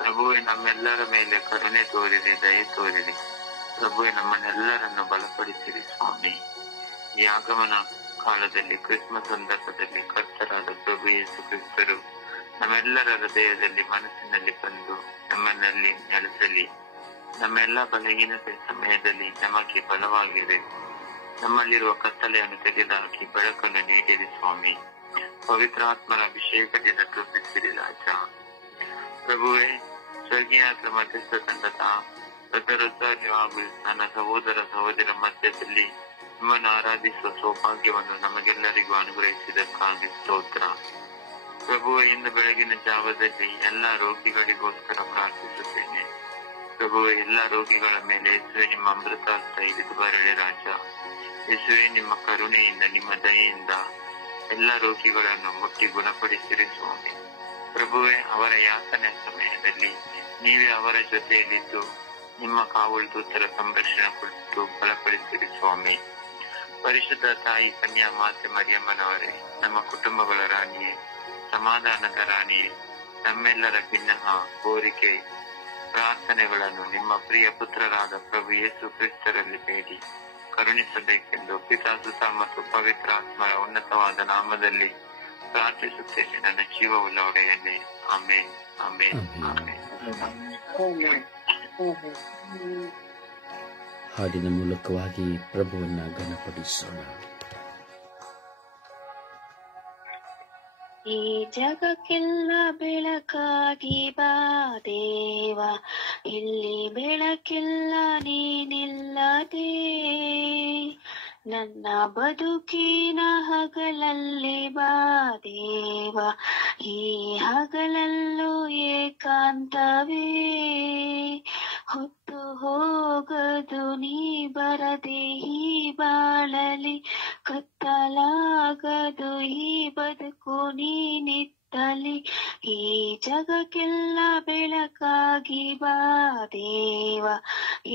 ಪ್ರಭುವೆ, ನಮ್ಮೆಲ್ಲರ ಮೇಲೆ ಕರುಣೆ ತೋರಿರಿ, ದಯೆ ತೋರಿರಿ. ಪ್ರಭುವೆ, ನಮ್ಮನ್ನೆಲ್ಲರನ್ನು ಬಲಪಡಿಸಿರಿ ಸ್ವಾಮಿ. ಈ ಆಗಮನ ಕಾಲದಲ್ಲಿ, ಕ್ರಿಸ್ಮಸ್ ಸಂದರ್ಭದಲ್ಲಿ ಕರ್ತರಾದ ಪ್ರಭು ಯೇಸು ಕ್ರಿಸ್ತರು ನಮ್ಮೆಲ್ಲರ ಹೃದಯದಲ್ಲಿ, ಮನಸ್ಸಿನಲ್ಲಿ ಬಂದು ನಮ್ಮನ್ನಲ್ಲಿ ನೆಲೆಸಲಿ. ನಮ್ಮೆಲ್ಲ ಬಲಹೀನತೆ ಸಮಯದಲ್ಲಿ ನಮಗೆ ಬಲವಾಗಿದೆ. ನಮ್ಮಲ್ಲಿರುವ ಕತ್ತಲೆಯನ್ನು ತೆಗೆದುಹಾಕಿ ಬೆಳಕನ್ನು ನೀಡಿರಿ ಸ್ವಾಮಿ. ಪವಿತ್ರಾತ್ಮನ ಅಭಿಷೇಕದಿಂದ ತುಂಬಿಸಿರಿ ರಾಜ. ಪ್ರಭುವೆ, ಸ್ವರ್ಗೀಯಾತ್ರ ಮಧ್ಯಸ್ಥ ತಂಡದ ರಥರೋಸಾರ್ಯ ಹಾಗೂ ನನ್ನ ಸಹೋದರ ಸಹೋದರ ಮಧ್ಯದಲ್ಲಿ ನಿಮ್ಮನ್ನು ಆರಾಧಿಸುವ ಸೌಭಾಗ್ಯವನ್ನು ನಮಗೆಲ್ಲರಿಗೂ ಅನುಗ್ರಹಿಸಿದ್ದಕ್ಕಾಗಿ ಸ್ತೋತ್ರ. ಪ್ರಭುವೆ, ಇಂದು ಬೆಳಗಿನ ಜಾವದಲ್ಲಿ ಎಲ್ಲಾ ರೋಗಿಗಳಿಗೋಸ್ಕರ ಪ್ರಾರ್ಥಿಸುತ್ತೇನೆ. ಪ್ರಭುವೆ, ಎಲ್ಲಾ ರೋಗಿಗಳ ಮೇಲೆ ಯೇಸುವೆ ನಿಮ್ಮ ಅಮೃತ ಹಸ್ತ ಹಿಡಿದು ಬರಲಿ ರಾಜ. ಯೇಸುವೆ, ನಿಮ್ಮ ಕರುಣೆಯಿಂದ, ನಿಮ್ಮ ದಯೆಯಿಂದ ಎಲ್ಲ ರೋಗಿಗಳನ್ನು ಮುಟ್ಟಿ ಗುಣಪಡಿಸಿರಿ ಸ್ವಾಮಿ. ಪ್ರಭುವೆ, ಅವರ ಯಾತನೆ ಸಮಯದಲ್ಲಿ ನೀವೇ ಅವರ ಜೊತೆಯಲ್ಲಿದ್ದು ನಿಮ್ಮ ಕಾವಲು ದೂತರ ಸಂರಕ್ಷಣೆ ಕೊಟ್ಟು ಬಲಪಡಿಸಿರಿ ಸ್ವಾಮಿ. ಪರಿಶುದ್ಧ ತಾಯಿ ಕನ್ಯಾ ಮಾತೆ ಮರಿಯಮ್ಮನವರೇ, ನಮ್ಮ ಕುಟುಂಬಗಳ ರಾಣಿಯೇ, ಸಮಾಧಾನದ ರಾಣಿಯೇ, ನಮ್ಮೆಲ್ಲರ ಭಿನ್ನಹ ಕೋರಿಕೆ ಪ್ರಾರ್ಥನೆಗಳನ್ನು ನಿಮ್ಮ ಪ್ರಿಯ ಪುತ್ರರಾದ ಪ್ರಭು ಯೇಸು ಕ್ರಿಸ್ತರಲ್ಲಿ ಬೇಡಿ ಕರುಣಿಸಬೇಕೆಂದು ಪಿತಾ, ಸುತ ಮತ್ತು ಪವಿತ್ರಾತ್ಮರ ಉನ್ನತವಾದ ನಾಮದಲ್ಲಿ ಪ್ರಾರ್ಥಿಸುತ್ತೇನೆ ನನ್ನ ಜೀವವುಳ್ಳ ಒಡೆಯನ್ನೇ. ಆಮೇನ್, ಆಮೇನ್, ಆಮೇನ್. ಹಾಡಿನ ಮೂಲಕವಾಗಿ ಪ್ರಭುವನ್ನ ಘನಪಡಿಸೋಣ. ಈ ಜಗಕ್ಕೆಲ್ಲ ಬೆಳಕಾಗಿ ಬಾ ದೇವ, ಇಲ್ಲಿ ಬೆಳಕಿಲ್ಲ ನೀನಿಲ್ಲದೆ. ನನ್ನ ಬದುಕಿನ ಹಗಲಲ್ಲಿ ಬಾ ದೇವ, ಈ ಹಗಲಲ್ಲೂ ಏಕಾಂತವೇ. ಹೊತ್ತು ಹೋಗದು ನೀ ಬರದೆ ಈ ಬಾಳಲಿ, ಕತ್ತಲಾಗದು ಈ ಬದುಕು ನೀನಿತ್ತಲಿ. ಈ ಜಗಕ್ಕೆಲ್ಲ ಬೆಳಕಾಗಿ ಬಾ ದೇವ,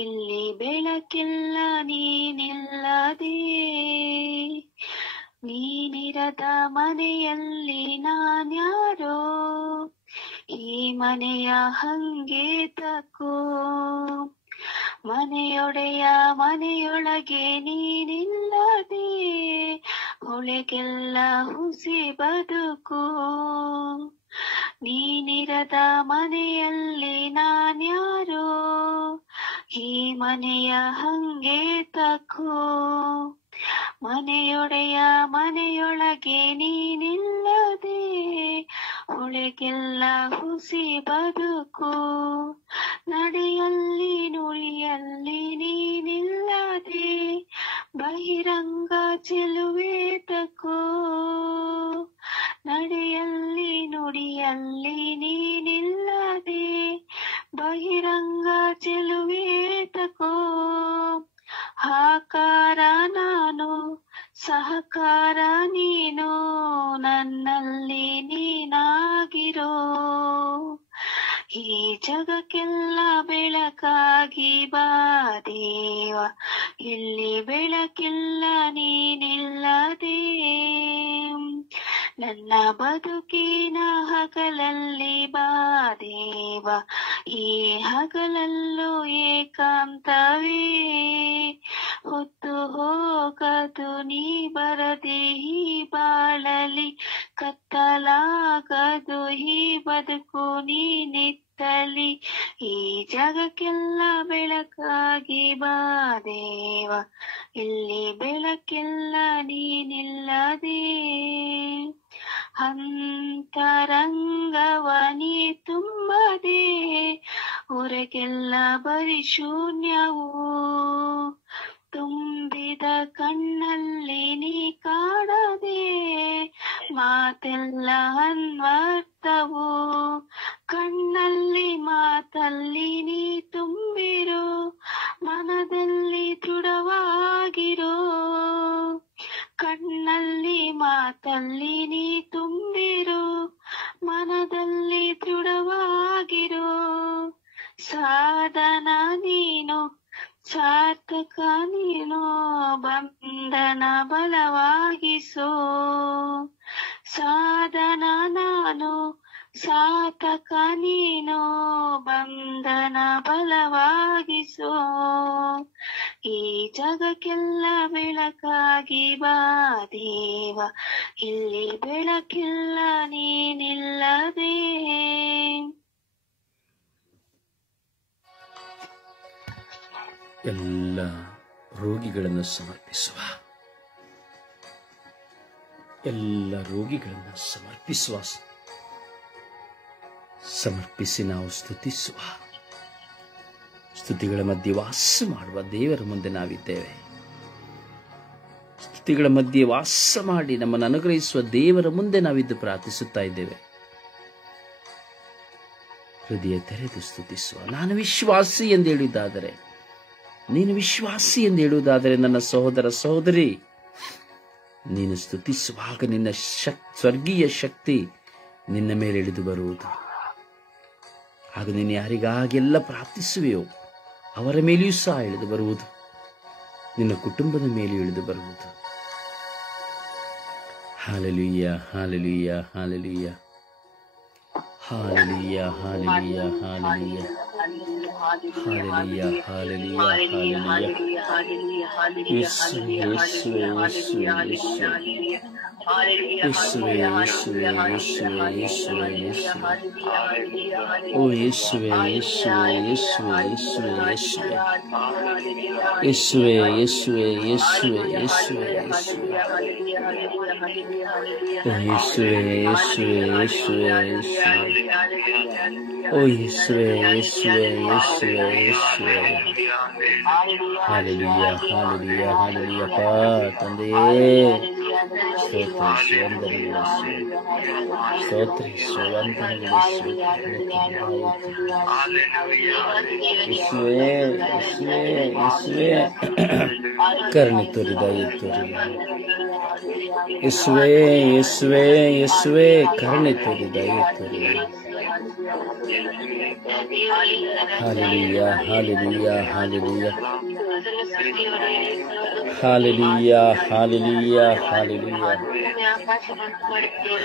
ಇಲ್ಲಿ ಬೆಳಕಿಲ್ಲ ನೀನಿಲ್ಲದೆ. ನೀನಿರದ ಮನೆಯಲ್ಲಿ ನಾನ್ಯಾರೋ, ಈ ಮನೆಯ ಹಂಗೆ ತಕ್ಕೋ. ಮನೆಯೊಡೆಯ ಮನೆಯೊಳಗೆ ನೀನಿಲ್ಲದೆ, ಒಳಗೆಲ್ಲ ಹುಸಿ ಬದುಕು. ನೀನಿರದ ಮನೆಯಲ್ಲಿ ನಾನ್ಯಾರೋ, ಈ ಮನೆಯ ಹಂಗೆ ತಕ್ಕೋ. ಮನೆಯೊಡೆಯ ಮನೆಯೊಳಗೆ ನೀನಿಲ್ಲದೆ, ಒಳಗೆಲ್ಲ ಹುಸಿ ಬದುಕು. ನಡೆಯಲ್ಲಿ ನುಡಿಯಲ್ಲಿ ನೀನಿಲ್ಲದೆ, ಬಹಿರಂಗ ಚೆಲುವೇತಕೋ ನಡೆಯಲ್ಲಿ ನುಡಿಯಲ್ಲಿ ನೀನಿಲ್ಲದೆ ಬಹಿರಂಗ ಚೆಲುವೇತಕೋ ಆಕಾರ ನಾನು ಸಹಕಾರ ನೀನು ನನ್ನಲ್ಲಿ ನೀನಾಗಿರೋ ಈ ಜಗಕ್ಕೆಲ್ಲ ಬೆಳಕಾಗಿ ಬಾ ದೇವ ಇಲ್ಲಿ ಬೆಳಕಿಲ್ಲ ನೀನಿಲ್ಲದೆ ನನ್ನ ಬದುಕಿನ ಹಗಲಲ್ಲಿ ಬಾ ದೇವ ಈ ಹಗಲಲ್ಲೂ ಏಕಾಂತವೇ ಹೊತ್ತು ಹೋಗದು ನೀ ಬರದೆ ಈ ಬಾಳಲಿ ಕತ್ತಲಾಗದು ಈ ಬದುಕು ನೀನಿತ್ತಲಿ ಈ ಜಗಕ್ಕೆಲ್ಲ ಬೆಳಕಾಗಿ ಬಾ ದೇವ ಇಲ್ಲಿ ಬೆಳಕಿಲ್ಲ ನೀನಿಲ್ಲದೆ ಅಂತರಂಗವನಿ ತುಂಬದೆ ಹೊರಗೆಲ್ಲ ಬರೀ ಶೂನ್ಯವು ತುಂಬಿದ ಕಣ್ಣಲ್ಲಿ ನೀ ಕಾಣದೆ ಮಾತೆಲ್ಲ ಅನ್ವರ್ಥವು ಕಣ್ಣಲ್ಲಿ ಮಾತಲ್ಲಿ ನೀ ತುಂಬಿರೋ ಮನದಲ್ಲಿ ದೃಢವಾಗಿರೋ ಕಣ್ಣಲ್ಲಿ ಮಾತಲ್ಲಿ ನೀ ತುಂಬಿರೋ ಮನದಲ್ಲಿ ದೃಢವಾಗಿರೋ ಸಾಧನ ನೀನು ಸಾರ್ಥಕ ನೀನು ಬಂಧನ ಬಲವಾಗಿಸೋ ಸಾಧನ ನಾನು ಸಾರ್ಥಕ ನೀನು ಬಂಧನ ಬಲವಾಗಿಸೋ ಈ ಜಗಕ್ಕೆಲ್ಲ ಬೆಳಕಾಗಿ ಬಾ ದೇವ ಇಲ್ಲಿ ಬೆಳಕಿಲ್ಲ ನೀನಿಲ್ಲದೆ ಎಲ್ಲ ರೋಗಿಗಳನ್ನು ಸಮರ್ಪಿಸುವ ಎಲ್ಲ ರೋಗಿಗಳನ್ನು ಸಮರ್ಪಿಸಿ ನಾವು ಸ್ತುತಿಸುವ ಸ್ತುತಿಗಳ ಮಧ್ಯೆ ವಾಸ ಮಾಡುವ ದೇವರ ಮುಂದೆ ನಾವಿದ್ದೇವೆ. ಸ್ತುತಿಗಳ ಮಧ್ಯೆ ವಾಸ ಮಾಡಿ ನಮ್ಮನ್ನು ಅನುಗ್ರಹಿಸುವ ದೇವರ ಮುಂದೆ ನಾವಿದ್ದು ಪ್ರಾರ್ಥಿಸುತ್ತಾ ಇದ್ದೇವೆ. ಹೃದಯ ತೆರೆದು ಸ್ತುತಿಸುವ. ನಾನು ವಿಶ್ವಾಸಿ ಎಂದು ಹೇಳಿದ್ದಾದರೆ, ನೀನು ವಿಶ್ವಾಸಿ ಎಂದು ಹೇಳುವುದಾದರೆ ನನ್ನ ಸಹೋದರ ಸಹೋದರಿ, ನೀನು ಸ್ತುತಿಸುವಾಗ ನಿನ್ನ ಸ್ವರ್ಗೀಯ ಶಕ್ತಿ ನಿನ್ನ ಮೇಲೆ ಇಳಿದು ಬರುವುದು. ಆಗ ನೀನು ಯಾರಿಗಾಗೆಲ್ಲ ಪ್ರಾರ್ಥಿಸುವೆಯೋ ಅವರ ಮೇಲೆಯೂ ಸಹ ಇಳಿದು ಬರುವುದು, ನಿನ್ನ ಕುಟುಂಬದ ಮೇಲೆಯೂ ಇಳಿದು ಬರುವುದು. ಹಾಲೆಲೂಯಾ, ಹಾಲೆಲೂಯಾ, ಹಾಲೆಲೂಯಾ, ಹಾಲೆಲೂಯಾ, ಹಾಲೆಲೂಯಾ, ಹಾಲೆಲೂಯಾ, ಹಾಲೆಲೂಯಾ, ಹಾಲೆಲೂಯಾ, ಹಾಲೆಲೂಯಾ. ಯೇಸುವೇ, ಯೇಸುವೇ, ಯೇಸುವೇ, ಯೇಸುವೇ, ಯೇಸುವೇ, ಯೇಸುವೇ, ಯೇಸುವೇ, ಯೇಸುವೇ. ಓ ಯೇಸುವೇ, ಯೇಸುವೇ, ಯೇಸುವೇ, ಯೇಸುವೇ, ಯೇಸುವೇ, ಯೇಸುವೇ, ಯೇಸುವೇ, ಯೇಸುವೇ, ಯೇಸುವೇ. ಓ ಯೇಸುವೇ, ಯೇಸುವೇ, ಯೇಸುವೇ, ಯೇಸುವೇ. ಓ ಯೇಸುವೇ, ಯೇಸುವೇ, ಯೇಸುವೇ, ಯೇಸುವೇ. ಹಾಲೆಲೂಯಾ, ಹಾಲೆಲೂಯಾ, ಹಾಲೆಲೂಯಾ. ಪಾ ತಂದೆಯೇ, ಸ್ತೋತ್ರ ವಂದನೆಗಳು. ಯೇಸುವೇ, ಯೇಸುವೇ, ಯೇಸುವೇ, ಕರುಣೆ ತೋರಿ, ದಯೆ ತೋರಿ. ಯೇಸುವೇ, ಯೇಸುವೇ, ಯೇಸುವೇ, ಕರುಣೆ ತೋರಿ, ದಯೆ ತೋರಿ. ಹಾಲೆಲೂಯಾ, ಹಾಲೆಲೂಯಾ, ಹಾಲೆಲೂಯಾ, ಹಾಲೆಲೂಯಾ, ಹಾಲೆಲೂಯಾ, ಹಾಲೆಲೂಯಾ,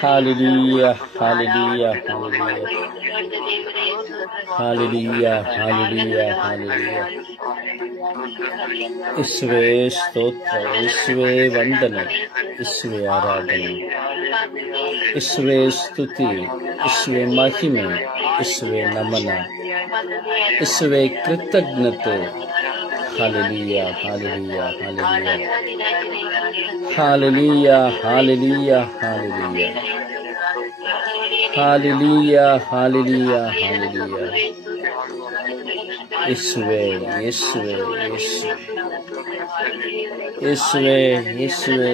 ಹಾಲೆಲೂಯಾ, ಹಾಲೆಲೂಯಾ, ಹಾಲೆಲೂಯಾ, ಹಾಲೆಲೂಯಾ, ಹಾಲೆಲೂಯಾ. ಯೇಸುವೇ ಸ್ತೋತ್ರ, ಯೇಸುವೇ ವಂದನೆ, ಯೇಸುವೇ ಆರಾಧನೆ, ಯೇಸುವೇ ಸ್ತುತಿ, ಯೇಸುವೇ ಮಹಿಮೆ, ಯೇಸುವೇ ನಮನ, ಯೇಸುವೇ ಕೃತಜ್ಞತೆ. ಹಾಲೆಲೂಯಾ, ಹಾಲೆಲೂಯಾ, ಹಾಲೆಲೂಯಾ, ಹಾಲೆಲೂಯಾ, ಹಾಲೆಲೂಯಾ, ಹಾಲೆಲೂಯಾ, ಹಾಲೆಲೂಯಾ, ಹಾಲೆಲೂಯಾ, ಹಾಲೆಲೂಯಾ. ಯೇಸುವೆ ಯೇಸುವೆ ಯೇಸುವೆ ಯೇಸುವೆ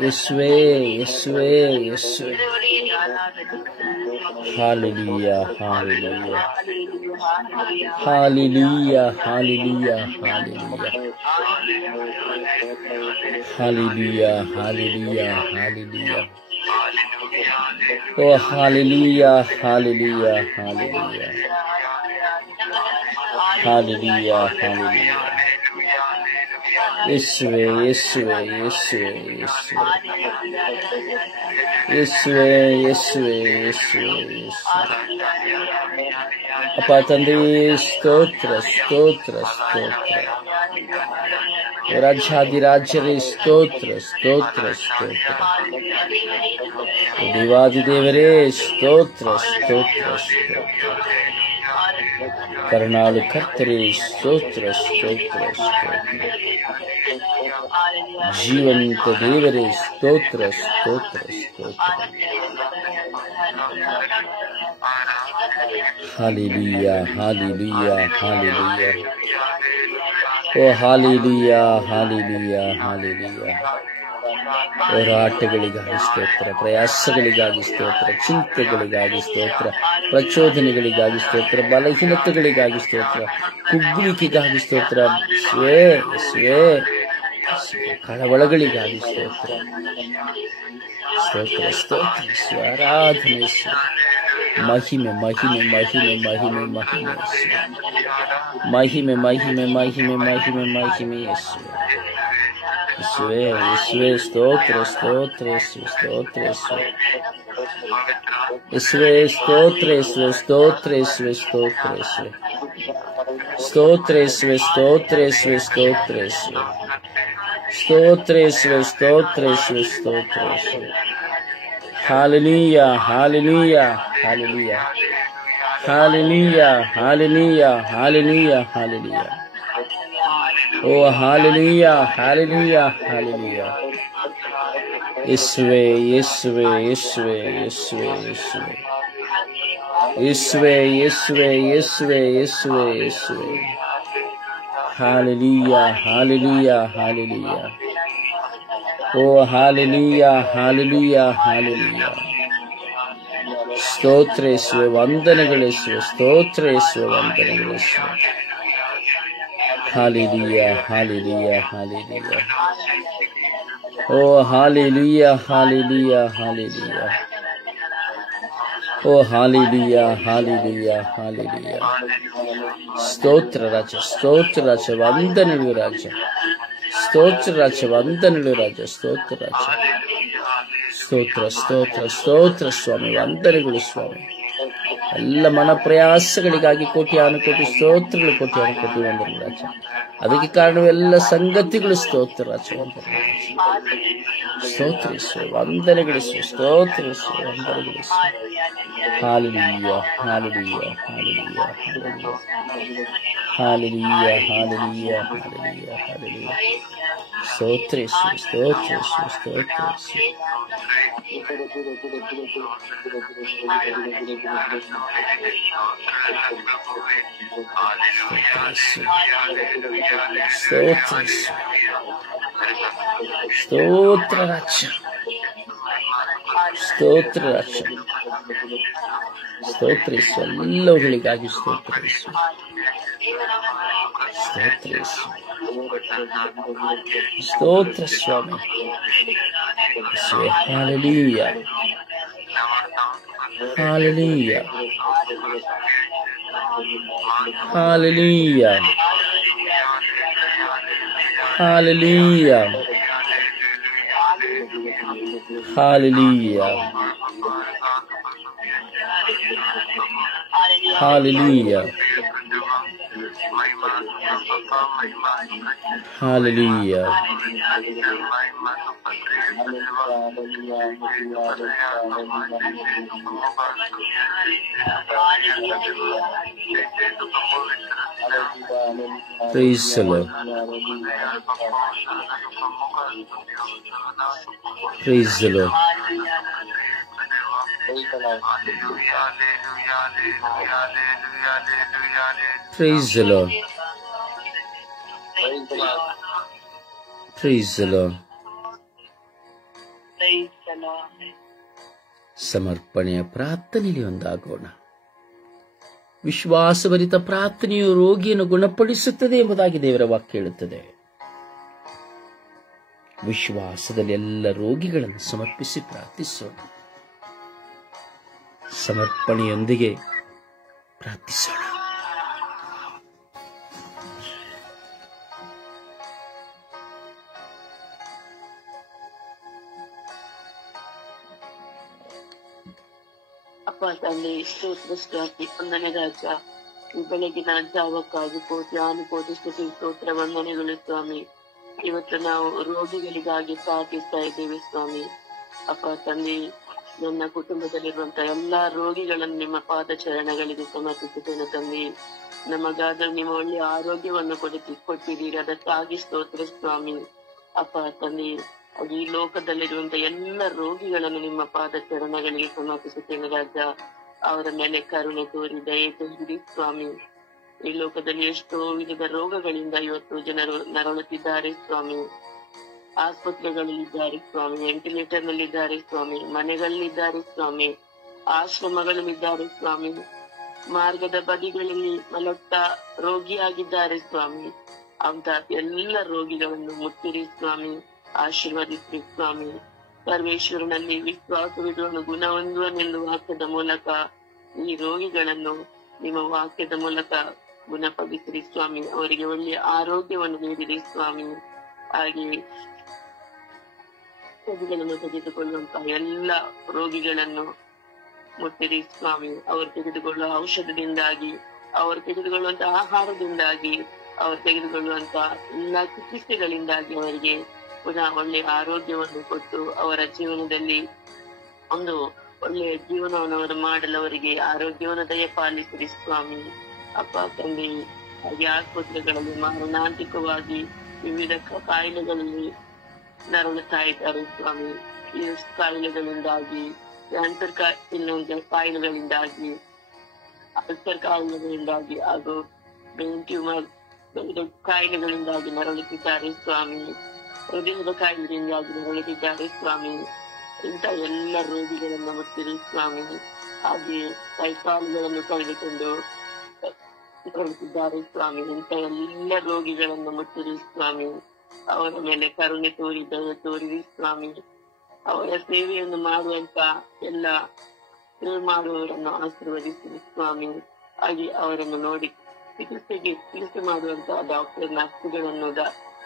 ಯೇಸುವೆ ಯೇಸುವೆ ಯೇಸುವೆ ಹಾಲೆಲೂಯಾ ಹಾಲೆಲೂಯಾ ಹಾಲೆಲೂಯಾ ಹಾಲೆಲೂಯಾ ಹಾಲೆಲೂಯಾ ಹಾಲೆಲೂಯಾ ಹಾಲೆಲೂಯಾ ಓ ಹಾಲೆಲೂಯಾ ಹಾಲೆಲೂಯಾ ಹಾಲೆಲೂಯಾ ಹಾಲೆಲೂಯಾ ಹಾಲೆಲೂಯಾ ಯೇಸುವೆ ಯೇಸುವೆ ಯೇಸುವೆ ಯೇಸುವೆ ಯೇಸುವೆ ಯೇಸುವೆ ಅಪ್ಪ ತಂದೆ ಸ್ತೋತ್ರ ಸ್ತೋತ್ರ ಸ್ತೋತ್ರ ರಾಜ್ಯಾಧಿರಾಜ್ಯರೇ ಸ್ತೋತ್ರ ಸ್ತೋತ್ರ ಸ್ತೋತ್ರ ದೇವಾದಿದೇವರೇ ಸ್ತೋತ್ರ ಸ್ತೋತ್ರ ಸ್ತೋತ್ರ ಕರುಣಾಳು ಕರ್ತರೇ ಸ್ತೋತ್ರ ಸ್ತೋತ್ರ ಸ್ತೋತ್ರ ಜೀವಂತ ದೇವರೇ ಸ್ತೋತ್ರ ಸ್ತೋತ್ರ ಸ್ತೋತ್ರ ಹಾಲೆಲೂಯಾ ಹಾಲೆಲೂಯಾ ಹಾಲೆಲೂಯಾ ಓ ಹಾಲೆಲೂಯಾ ಹಾಲೆಲೂಯಾ ಹಾಲೆಲೂಯಾ ಹೋರಾಟಗಳಿಗಾಗಿ ಸ್ತೋತ್ರ, ಪ್ರಯಾಸಗಳಿಗಾಗಿ ಸ್ತೋತ್ರ, ಚಿಂತೆಗಳಿಗಾಗಿ ಸ್ತೋತ್ರ, ಪ್ರಚೋದನೆಗಳಿಗಾಗಿ ಸ್ತೋತ್ರ, ಬಲಹೀನತೆಗಳಿಗಾಗಿ ಸ್ತೋತ್ರ, ಕುಗ್ಗುವಿಕೆಗಾಗಿ ಸ್ತೋತ್ರ, ಕಳವಳಗಳಿಗಾಗಿ ಸ್ತೋತ್ರ ಸ್ತೋತ್ರ ಸ್ತೋತ್ರ ಆರಾಧನೆ ಮಹಿಮೆ ಮಹಿಮೆ ಮಹಿಮೆ ಮಹಿಮೆ ಮಹಿಮೆ ಮಹಿಮೆ ಮಹಿಮೆ ಮಹಿಮೆ ಮಹಿಮೆ ಮಹಿಮೆ ಯೇಸುವೇ ಯೇಸುವೇ ಸ್ತೋತ್ರ ಸ್ತೋತ್ರ ಸ್ತೋತ್ರ ಯೇಸುವೇ ಸ್ತೋತ್ರ ಯೇಸುವೇ ಸ್ತೋತ್ರ ಯೇಸುವೇ ಸ್ತೋತ್ರ ಯೇಸುವೇ ಸ್ತೋತ್ರ ಯೇಸುವೇ ಸ್ತೋತ್ರ ಯೇಸುವೇ ಸ್ತೋತ್ರ ಯೇಸುವೇ ಸ್ತೋತ್ರ ಯೇಸುವೇ ಸ್ತೋತ್ರ ಯೇಸುವೇ ಸ್ತೋತ್ರ ಯೇಸುವೇ ಹಾಲೆಲೂಯಾ ಹಾಲೆಲೂಯಾ ಹಾಲೆಲೂಯಾ ಹಾಲೆಲೂಯಾ ಹಾಲೆಲೂಯಾ ಹಾಲೆಲೂಯಾ ಹಾಲೆಲೂಯಾ ಓ ಹಾಲೆಲೂಯಾ ಹಾಲೆಲೂಯಾ ಹಾಲೆಲೂಯಾ ಯೇಸುವೇ ಯೇಸುವೇ ಯೇಸುವೇ ಯೇಸುವೇ ಯೇಸುವೇ ಯೇಸುವೇ ಯೇಸುವೇ ಯೇಸುವೇ ಯೇಸುವೇ ಯೇಸುವೇ ಹಾಲೆಲೂಯಾ ಹಾಲೆಲೂಯಾ ಹಾಲೆಲೂಯಾ ಓ ಹಾಲೆಲೂಯಾ ಹಾಲೆಲೂಯಾ ಹಾಲೆಲೂಯಾ ಸ್ತೋತ್ರ ಯೇಸುವೇ ವಂದನೆಗಳು ಯೇಸುವೇ ಸ್ತೋತ್ರ ಯೇಸುವೇ ವಂದನೆಗಳು ಯೇಸುವೇ ಹಾಲೆಲೂಯಾ ಹಾಲೆಲೂಯಾ ಹಾಲೆಲೂಯಾ ಓ ಹಾಲೆಲೂಯಾ ಹಾಲೆಲೂಯಾ ಹಾಲೆಲೂಯಾ ಓ ಹಾಲೆಲೂಯಾ ಹಾಲೆಲೂಯಾ ಹಾಲೆಲೂಯಾ ಸ್ತೋತ್ರ ರಾಜ ವಂದನೆಗಳು ರಾಜ ಸ್ತೋತ್ರ ರಾಜ ವಂದನೆಗಳು ರಾಜ ಸ್ತೋತ್ರ ರಾಜ ಸ್ತೋತ್ರ ಸ್ತೋತ್ರ ಸ್ತೋತ್ರ ಸ್ವಾಮಿ ವಂದನೆಗಳು ಸ್ವಾಮಿ ಎಲ್ಲ ಮನ ಪ್ರಯಾಸಗಳಿಗಾಗಿ ಕೋಟಿ ಸ್ತೋತ್ರಗಳು ಕೋಟಿ ವಂದನೆಗಳು ರಾಜ ಅದಕ್ಕೆ ಕಾರಣವೆಲ್ಲ ಸಂಗತಿಗಳು ಸ್ತೋತ್ರ ರಾಜ ವಂದನೆಗಳು ಸ್ತೋತ್ರ ವಂದನೆಗಳು ಸ್ತೋತ್ರ ವಂದನೆಗಳು ಹಾಲೆಲೂಯಾ ಹಾಲೆಲೂಯಾ ಹಾಲೆಲೂಯಾ ಹಾಲೆಲೂಯಾ ಹಾಲೆಲೂಯಾ ಹಾಲೆಲೂಯಾ ಹಾಲೆಲೂಯಾ ಸ್ತೋತ್ರ ಸ್ತೋತ್ರ ಸ್ತೋತ್ರ ಸ್ತೋತ್ರ ರಾಜ ಸ್ತೋತ್ರ ರಾಜ ಸ್ತೋತ್ರಿಸು ಎಲ್ಲವುಗಳಿಗಾಗಿ ಸ್ತೋತ್ರಿಸು ಸ್ತೋತ್ರಿಸು ಸ್ತೋತ್ರ ಸ್ವಾಮಿ ಹಾಲೆಲೂಯಾ ಹಾಲೆಲೂಯಾ ಹಾಲೆಲೂಯಾ ಹಾಲೆಲೂಯಾ ಹಾಲೆಲೂಯಾ Hallelujah. Hallelujah. Praise the Lord. Praise the Lord. Praise the Lord. Praise the Lord. ಸಮರ್ಪಣೆಯ ಪ್ರಾರ್ಥನೆಯಲ್ಲಿ ಒಂದಾಗೋಣ. ವಿಶ್ವಾಸಭರಿತ ಪ್ರಾರ್ಥನೆಯು ರೋಗಿಯನ್ನು ಗುಣಪಡಿಸುತ್ತದೆ ಎಂಬುದಾಗಿ ದೇವರ ವಾಕ್ಯ ಹೇಳುತ್ತದೆ. ವಿಶ್ವಾಸದಲ್ಲಿ ಎಲ್ಲ ರೋಗಿಗಳನ್ನು ಸಮರ್ಪಿಸಿ ಪ್ರಾರ್ಥಿಸೋಣ. ಸಮರ್ಪಣೆಯೊಂದಿಗೆ ಪ್ರಾರ್ಥಿಸೋಣ. ಅಪ್ಪ ತಂದೆ, ಸ್ತೋತ್ರ ವಂದನೆ ರಾಜ. ಈ ಬೆಳಗಿನ ಜಾವಕ್ಕಾಗಿ ಕೋಟಿ ಸ್ತುತಿ ಸ್ತೋತ್ರ ವಂದನೆಗಳು ಸ್ವಾಮಿ. ಇವತ್ತು ನಾವು ರೋಗಿಗಳಿಗಾಗಿ ಪ್ರಾರ್ಥಿಸ್ತಾ ಇದ್ದೇವೆ ಸ್ವಾಮಿ. ಅಪ್ಪ ತಂದೆ, ನನ್ನ ಕುಟುಂಬದಲ್ಲಿರುವಂತಹ ಎಲ್ಲಾ ರೋಗಿಗಳನ್ನು ನಿಮ್ಮ ಪಾದಚರಣಗಳಿಗೆ ಸಮರ್ಪಿಸುತ್ತೇನೆ ತಂದೆ. ನಮಗಾದ ನಿಮ್ಮ ಒಳ್ಳೆಯ ಆರೋಗ್ಯವನ್ನು ಕೊಟ್ಟಿದ್ದೀರಿ, ಅದಕ್ಕಾಗಿ ಸ್ತೋತ್ರ ಸ್ವಾಮಿ. ಅಪ್ಪ ತಂದೆ, ಈ ಲೋಕದಲ್ಲಿರುವಂತಹ ಎಲ್ಲ ರೋಗಿಗಳನ್ನು ನಿಮ್ಮ ಪಾದಚರಣಗಳಿಗೆ ಸಮರ್ಪಿಸುತ್ತೇನೆ ರಾಜ. ಅವರ ಮೇಲೆ ಕರುಣೆ ತೋರಿ ದಯೆ ತೋರಿ ಸ್ವಾಮಿ. ಈ ಲೋಕದಲ್ಲಿ ಎಷ್ಟೋ ವಿಧದ ರೋಗಗಳಿಂದ ಇವತ್ತು ಜನರು ನರಳುತ್ತಿದ್ದಾರೆ ಸ್ವಾಮಿ. ಆಸ್ಪತ್ರೆಗಳಲ್ಲಿದ್ದಾರೆ ಸ್ವಾಮಿ, ವೆಂಟಿಲೇಟರ್ ನಲ್ಲಿದ್ದಾರೆ ಸ್ವಾಮಿ, ಮನೆಗಳಲ್ಲಿದ್ದಾರೆ ಸ್ವಾಮಿ, ಆಶ್ರಮಗಳಲ್ಲಿದ್ದಾರೆ ಸ್ವಾಮಿ, ಮಾರ್ಗದ ಬದಿಗಳಲ್ಲಿ ಮಲಗ್ತಾ ರೋಗಿಯಾಗಿದ್ದಾರೆ ಸ್ವಾಮಿ. ಅಂತ ಎಲ್ಲ ರೋಗಿಗಳನ್ನು ಮುತ್ತಿರಿ ಸ್ವಾಮಿ, ಆಶೀರ್ವದಿಸಿ ಸ್ವಾಮಿ. ಸರ್ವೇಶ್ವರನಲ್ಲಿ ವಿಶ್ವಾಸವಿಡುವನು ಗುಣ ಹೊಂದುವನೆಂದು ವಾಕ್ಯದ ಮೂಲಕ ಈ ರೋಗಿಗಳನ್ನು ನಿಮ್ಮ ವಾಕ್ಯದ ಮೂಲಕ ಗುಣಪಡಿಸಿರಿ ಸ್ವಾಮಿ. ಅವರಿಗೆ ಒಳ್ಳೆಯ ಆರೋಗ್ಯವನ್ನು ನೀಡಿರಿ ಸ್ವಾಮಿ. ಹಾಗೆ ರೋಗಿಗಳನ್ನು ತೆಗೆದುಕೊಳ್ಳುವಂತಹ ಎಲ್ಲ ರೋಗಿಗಳನ್ನು ಮುಟ್ಟಿರಿ ಸ್ವಾಮಿ. ಅವರು ತೆಗೆದುಕೊಳ್ಳುವ ಔಷಧದಿಂದಾಗಿ, ಅವರು ತೆಗೆದುಕೊಳ್ಳುವಂತಹ ಆಹಾರದಿಂದಾಗಿ, ಅವರು ತೆಗೆದುಕೊಳ್ಳುವಂತಹ ಎಲ್ಲಾ ಚಿಕಿತ್ಸೆಗಳಿಂದಾಗಿ ಅವರಿಗೆ ಪುನಃ ಒಳ್ಳೆಯ ಆರೋಗ್ಯವನ್ನು ಕೊಟ್ಟು ಅವರ ಜೀವನದಲ್ಲಿ ಒಂದು ಒಳ್ಳೆಯ ಜೀವನವನ್ನು ಅವರು ಮಾಡಲು ಅವರಿಗೆ ಆರೋಗ್ಯವನ್ನು ದಯಪಾಲಿಸಿರಿ ಸ್ವಾಮಿ. ಅಪ್ಪ ತಂದೆ, ಹಾಗೆ ಆಸ್ಪತ್ರೆಗಳಲ್ಲಿ ಮಾರಣಾಂತಿಕವಾಗಿ ವಿವಿಧ ಕಾಯಿಲೆಗಳಲ್ಲಿ ನರಳುತ್ತಾ ಇದ್ದಾರೆ ಸ್ವಾಮಿ. ಈ ಕಾಯಿಲೆಗಳಿಂದಾಗಿ, ಕ್ಯಾನ್ಸರ್ ಕಾಯಿಲೆಗಳಿಂದಾಗಿ, ಅಲ್ಸರ್ ಕಾಯಿಲೆಗಳಿಂದಾಗಿ ಹಾಗೂ ಬ್ರೈನ್ ಟ್ಯೂಮರ್ ಕಾಯಿಲೆಗಳಿಂದಾಗಿ ನರಳುತ್ತಿದ್ದಾರೆ ಸ್ವಾಮಿ. ಹೃದಯದ ಕಾಯಿಲೆಯಿಂದಾಗಿ ನರಳುತ್ತಿದ್ದಾರೆ ಸ್ವಾಮಿ. ಇಂಥ ಎಲ್ಲ ರೋಗಿಗಳನ್ನು ಮುಟ್ಟಿರಿ ಸ್ವಾಮಿ. ಹಾಗೆ ಕೈಕಾಲುಗಳನ್ನು ಕಳೆದುಕೊಂಡು ನರಳುತ್ತಿದ್ದಾರೆ ಸ್ವಾಮಿ. ಇಂಥ ಎಲ್ಲ ರೋಗಿಗಳನ್ನು ಮುಟ್ಟಿರಿ ಸ್ವಾಮಿ. ಅವರ ಮೇಲೆ ಕರುಣೆ ತೋರಿ ದಯ ತೋರಿರಿ ಸ್ವಾಮಿ. ಅವರ ಸೇವೆಯನ್ನು ಮಾಡುವಂತ ಎಲ್ಲ ಸೇವೆ ಮಾಡುವವರನ್ನು ಆಶೀರ್ವದಿಸಿರಿ ಸ್ವಾಮಿ. ಹಾಗೆ ಅವರನ್ನು ನೋಡಿ ಚಿಕಿತ್ಸೆ ಮಾಡುವಂತಹ ಡಾಕ್ಟರ್ ನರ್ಸ್ಗಳನ್ನು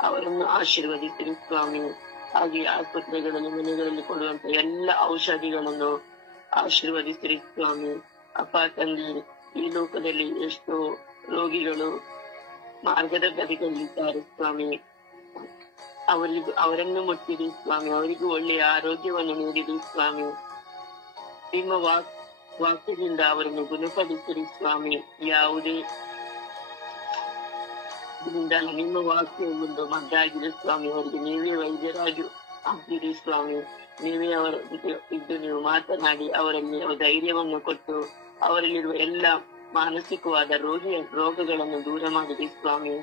ಅವರನ್ನು ಆಶೀರ್ವದಿಸಿರಿ ಸ್ವಾಮಿ. ಹಾಗೆ ಆಸ್ಪತ್ರೆಗಳಲ್ಲಿ ಮನೆಗಳಲ್ಲಿ ಕೊಡುವಂತ ಎಲ್ಲ ಔಷಧಿಗಳನ್ನು ಆಶೀರ್ವದಿಸಿರಿ ಸ್ವಾಮಿ. ಅಪ್ಪ ತಂದೆ, ಈ ಲೋಕದಲ್ಲಿ ಎಷ್ಟೋ ರೋಗಿಗಳು ಮಾರ್ಗದ ಬದಿಗಳಿದ್ದಾರೆ ಸ್ವಾಮಿ. ಅವರನ್ನು ಮುಟ್ಟಿರಿ ಸ್ವಾಮಿ. ಅವರಿಗೂ ಒಳ್ಳೆಯ ಆರೋಗ್ಯವನ್ನು ನೀಡಿರಿ ಸ್ವಾಮಿ. ನಿಮ್ಮ ವಾಕ್ಯದಿಂದ ಅವರನ್ನು ಗುಣಪಡಿಸಿರಿ ಸ್ವಾಮಿ. ಯಾವುದೇ ನಿಮ್ಮ ವಾಕ್ಯ ಒಂದು ಮದ್ದಾಗಿದೆ ಸ್ವಾಮಿ. ಅವರಿಗೆ ನೀವೇ ವೈದ್ಯರಾಗಿ ಆಗ್ತೀರಿ ಸ್ವಾಮಿ. ನೀವೇ ಅವರ ಜೊತೆ ಇದ್ದು ನೀವು ಮಾತನಾಡಿ ಅವರಲ್ಲಿ ಧೈರ್ಯವನ್ನು ಕೊಟ್ಟು ಅವರಲ್ಲಿರುವ ಎಲ್ಲ ಮಾನಸಿಕವಾದ ರೋಗಗಳನ್ನು ದೂರ ಮಾಡಿರಿ ಸ್ವಾಮಿ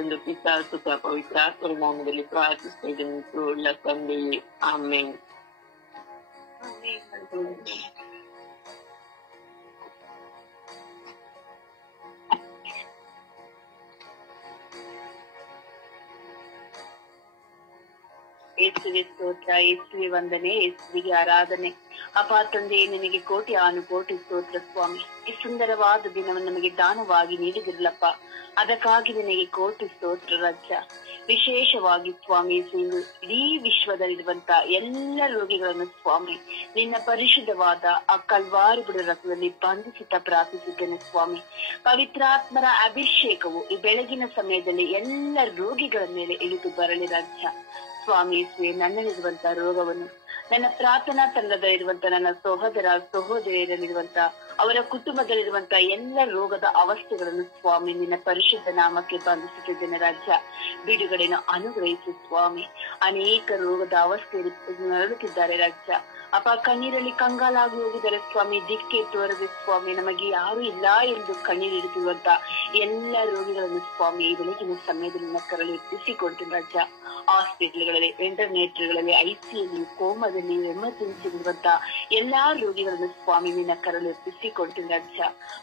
ಎಂದು ಪಿತಾ ಸುತ ಪವಿತ್ರಾತ್ಮರ ನಾಮದಲ್ಲಿ ಪ್ರಾರ್ಥಿಸ್ತಾ ಇದ್ದೇನೆ ಒಳ್ಳ ತಂದೆಯೇ, ಆಮೆನ್. ಯೇಸುವೆ ಸ್ತೋತ್ರ, ಯೇಸುವೆ ವಂದನೆ, ಯೇಸುವಿಗೆ ಆರಾಧನೆ. ಅಪ್ಪ ತಂದೆ, ನಿನಗೆ ಕೋಟಿ ಕೋಟಿ ಸ್ತೋತ್ರ ಸ್ವಾಮಿ. ಈ ಸುಂದರವಾದ ದಿನವನ್ನು ನಮಗೆ ದಾನವಾಗಿ ನೀಡಿದಿರಲಪ್ಪ, ಅದಕ್ಕಾಗಿ ನಿನಗೆ ಕೋಟಿ ಸ್ತೋತ್ರ ರಾಜ್ಯ. ವಿಶೇಷವಾಗಿ ಸ್ವಾಮಿ, ಇಡೀ ವಿಶ್ವದಲ್ಲಿರುವಂತ ಎಲ್ಲ ರೋಗಿಗಳನ್ನು ಸ್ವಾಮಿ ನಿನ್ನ ಪರಿಶುದ್ಧವಾದ ಆ ಕಲ್ವಾರಿ ಬಿಡ ರಕ್ತದಲ್ಲಿ ಬಂಧಿಸುತ್ತಾ ಪ್ರಾರ್ಥಿಸುತ್ತೇನೆ ಸ್ವಾಮಿ. ಪವಿತ್ರಾತ್ಮರ ಅಭಿಷೇಕವು ಈ ಬೆಳಗಿನ ಸಮಯದಲ್ಲಿ ಎಲ್ಲ ರೋಗಿಗಳ ಮೇಲೆ ಇಳಿದು ಬರಲಿ ರಾಜ್ಯ. ಸ್ವಾಮಿ, ನನ್ನಲ್ಲಿರುವಂತಹ ರೋಗವನ್ನು, ನನ್ನ ಪ್ರಾರ್ಥನಾ ತಂಡದಲ್ಲಿರುವಂತ ನನ್ನ ಸಹೋದರಿಯರಲ್ಲಿರುವಂತ ಅವರ ಕುಟುಂಬದಲ್ಲಿರುವಂತಹ ಎಲ್ಲ ರೋಗದ ಅವಸ್ಥೆಗಳನ್ನು ಸ್ವಾಮಿ ನಿನ್ನ ಪರಿಶುದ್ಧ ನಾಮಕ್ಕೆ ಬಂಧಿಸುತ್ತಿದ್ದೇನೆ ರಾಜ್ಯ. ಬಿಡುಗಡೆಯನ್ನು ಅನುಗ್ರಹಿಸಿ ಸ್ವಾಮಿ. ಅನೇಕ ರೋಗದ ಅವಸ್ಥೆಯಲ್ಲಿ ನರಳುತ್ತಿದ್ದಾರೆ ರಾಜ್ಯ. ಅಪ್ಪ ಕಣ್ಣೀರಲ್ಲಿ ಕಂಗಾಲಾಗಿ ಹೋಗಿದ್ದಾರೆ ಸ್ವಾಮಿ. ದಿಕ್ಕೆ ತೋರದೆ ಸ್ವಾಮಿ, ನಮಗೆ ಯಾರು ಇಲ್ಲ ಎಂದು ಕಣ್ಣೀರಿಡುತ್ತಿರುವಂತ ಎಲ್ಲ ರೋಗಿಗಳನ್ನು ಸ್ವಾಮಿ ಈ ಬೆಳಗಿನ ಸಮಯದಲ್ಲಿ ನನ್ನ ಕರಳು ಎತ್ತಿಸಿಕೊಡ್ತೀನಿ ರಾಜ. ಹಾಸ್ಪಿಟಲ್ಗಳಲ್ಲಿ, ಇಂಟರ್ನೆಟ್ಗಳಲ್ಲಿ, ಐಸಿಯಲ್ಲಿ, ಕೋಮದಲ್ಲಿ, ಎಮರ್ಜೆನ್ಸಿ ಇರುವಂತ ಎಲ್ಲಾ ರೋಗಿಗಳನ್ನು ಸ್ವಾಮಿ ನಿನ್ನ ಕರಳು ಎತ್ತಿಸಿಕೊಡ್ತೀನಿ ರಾಜ.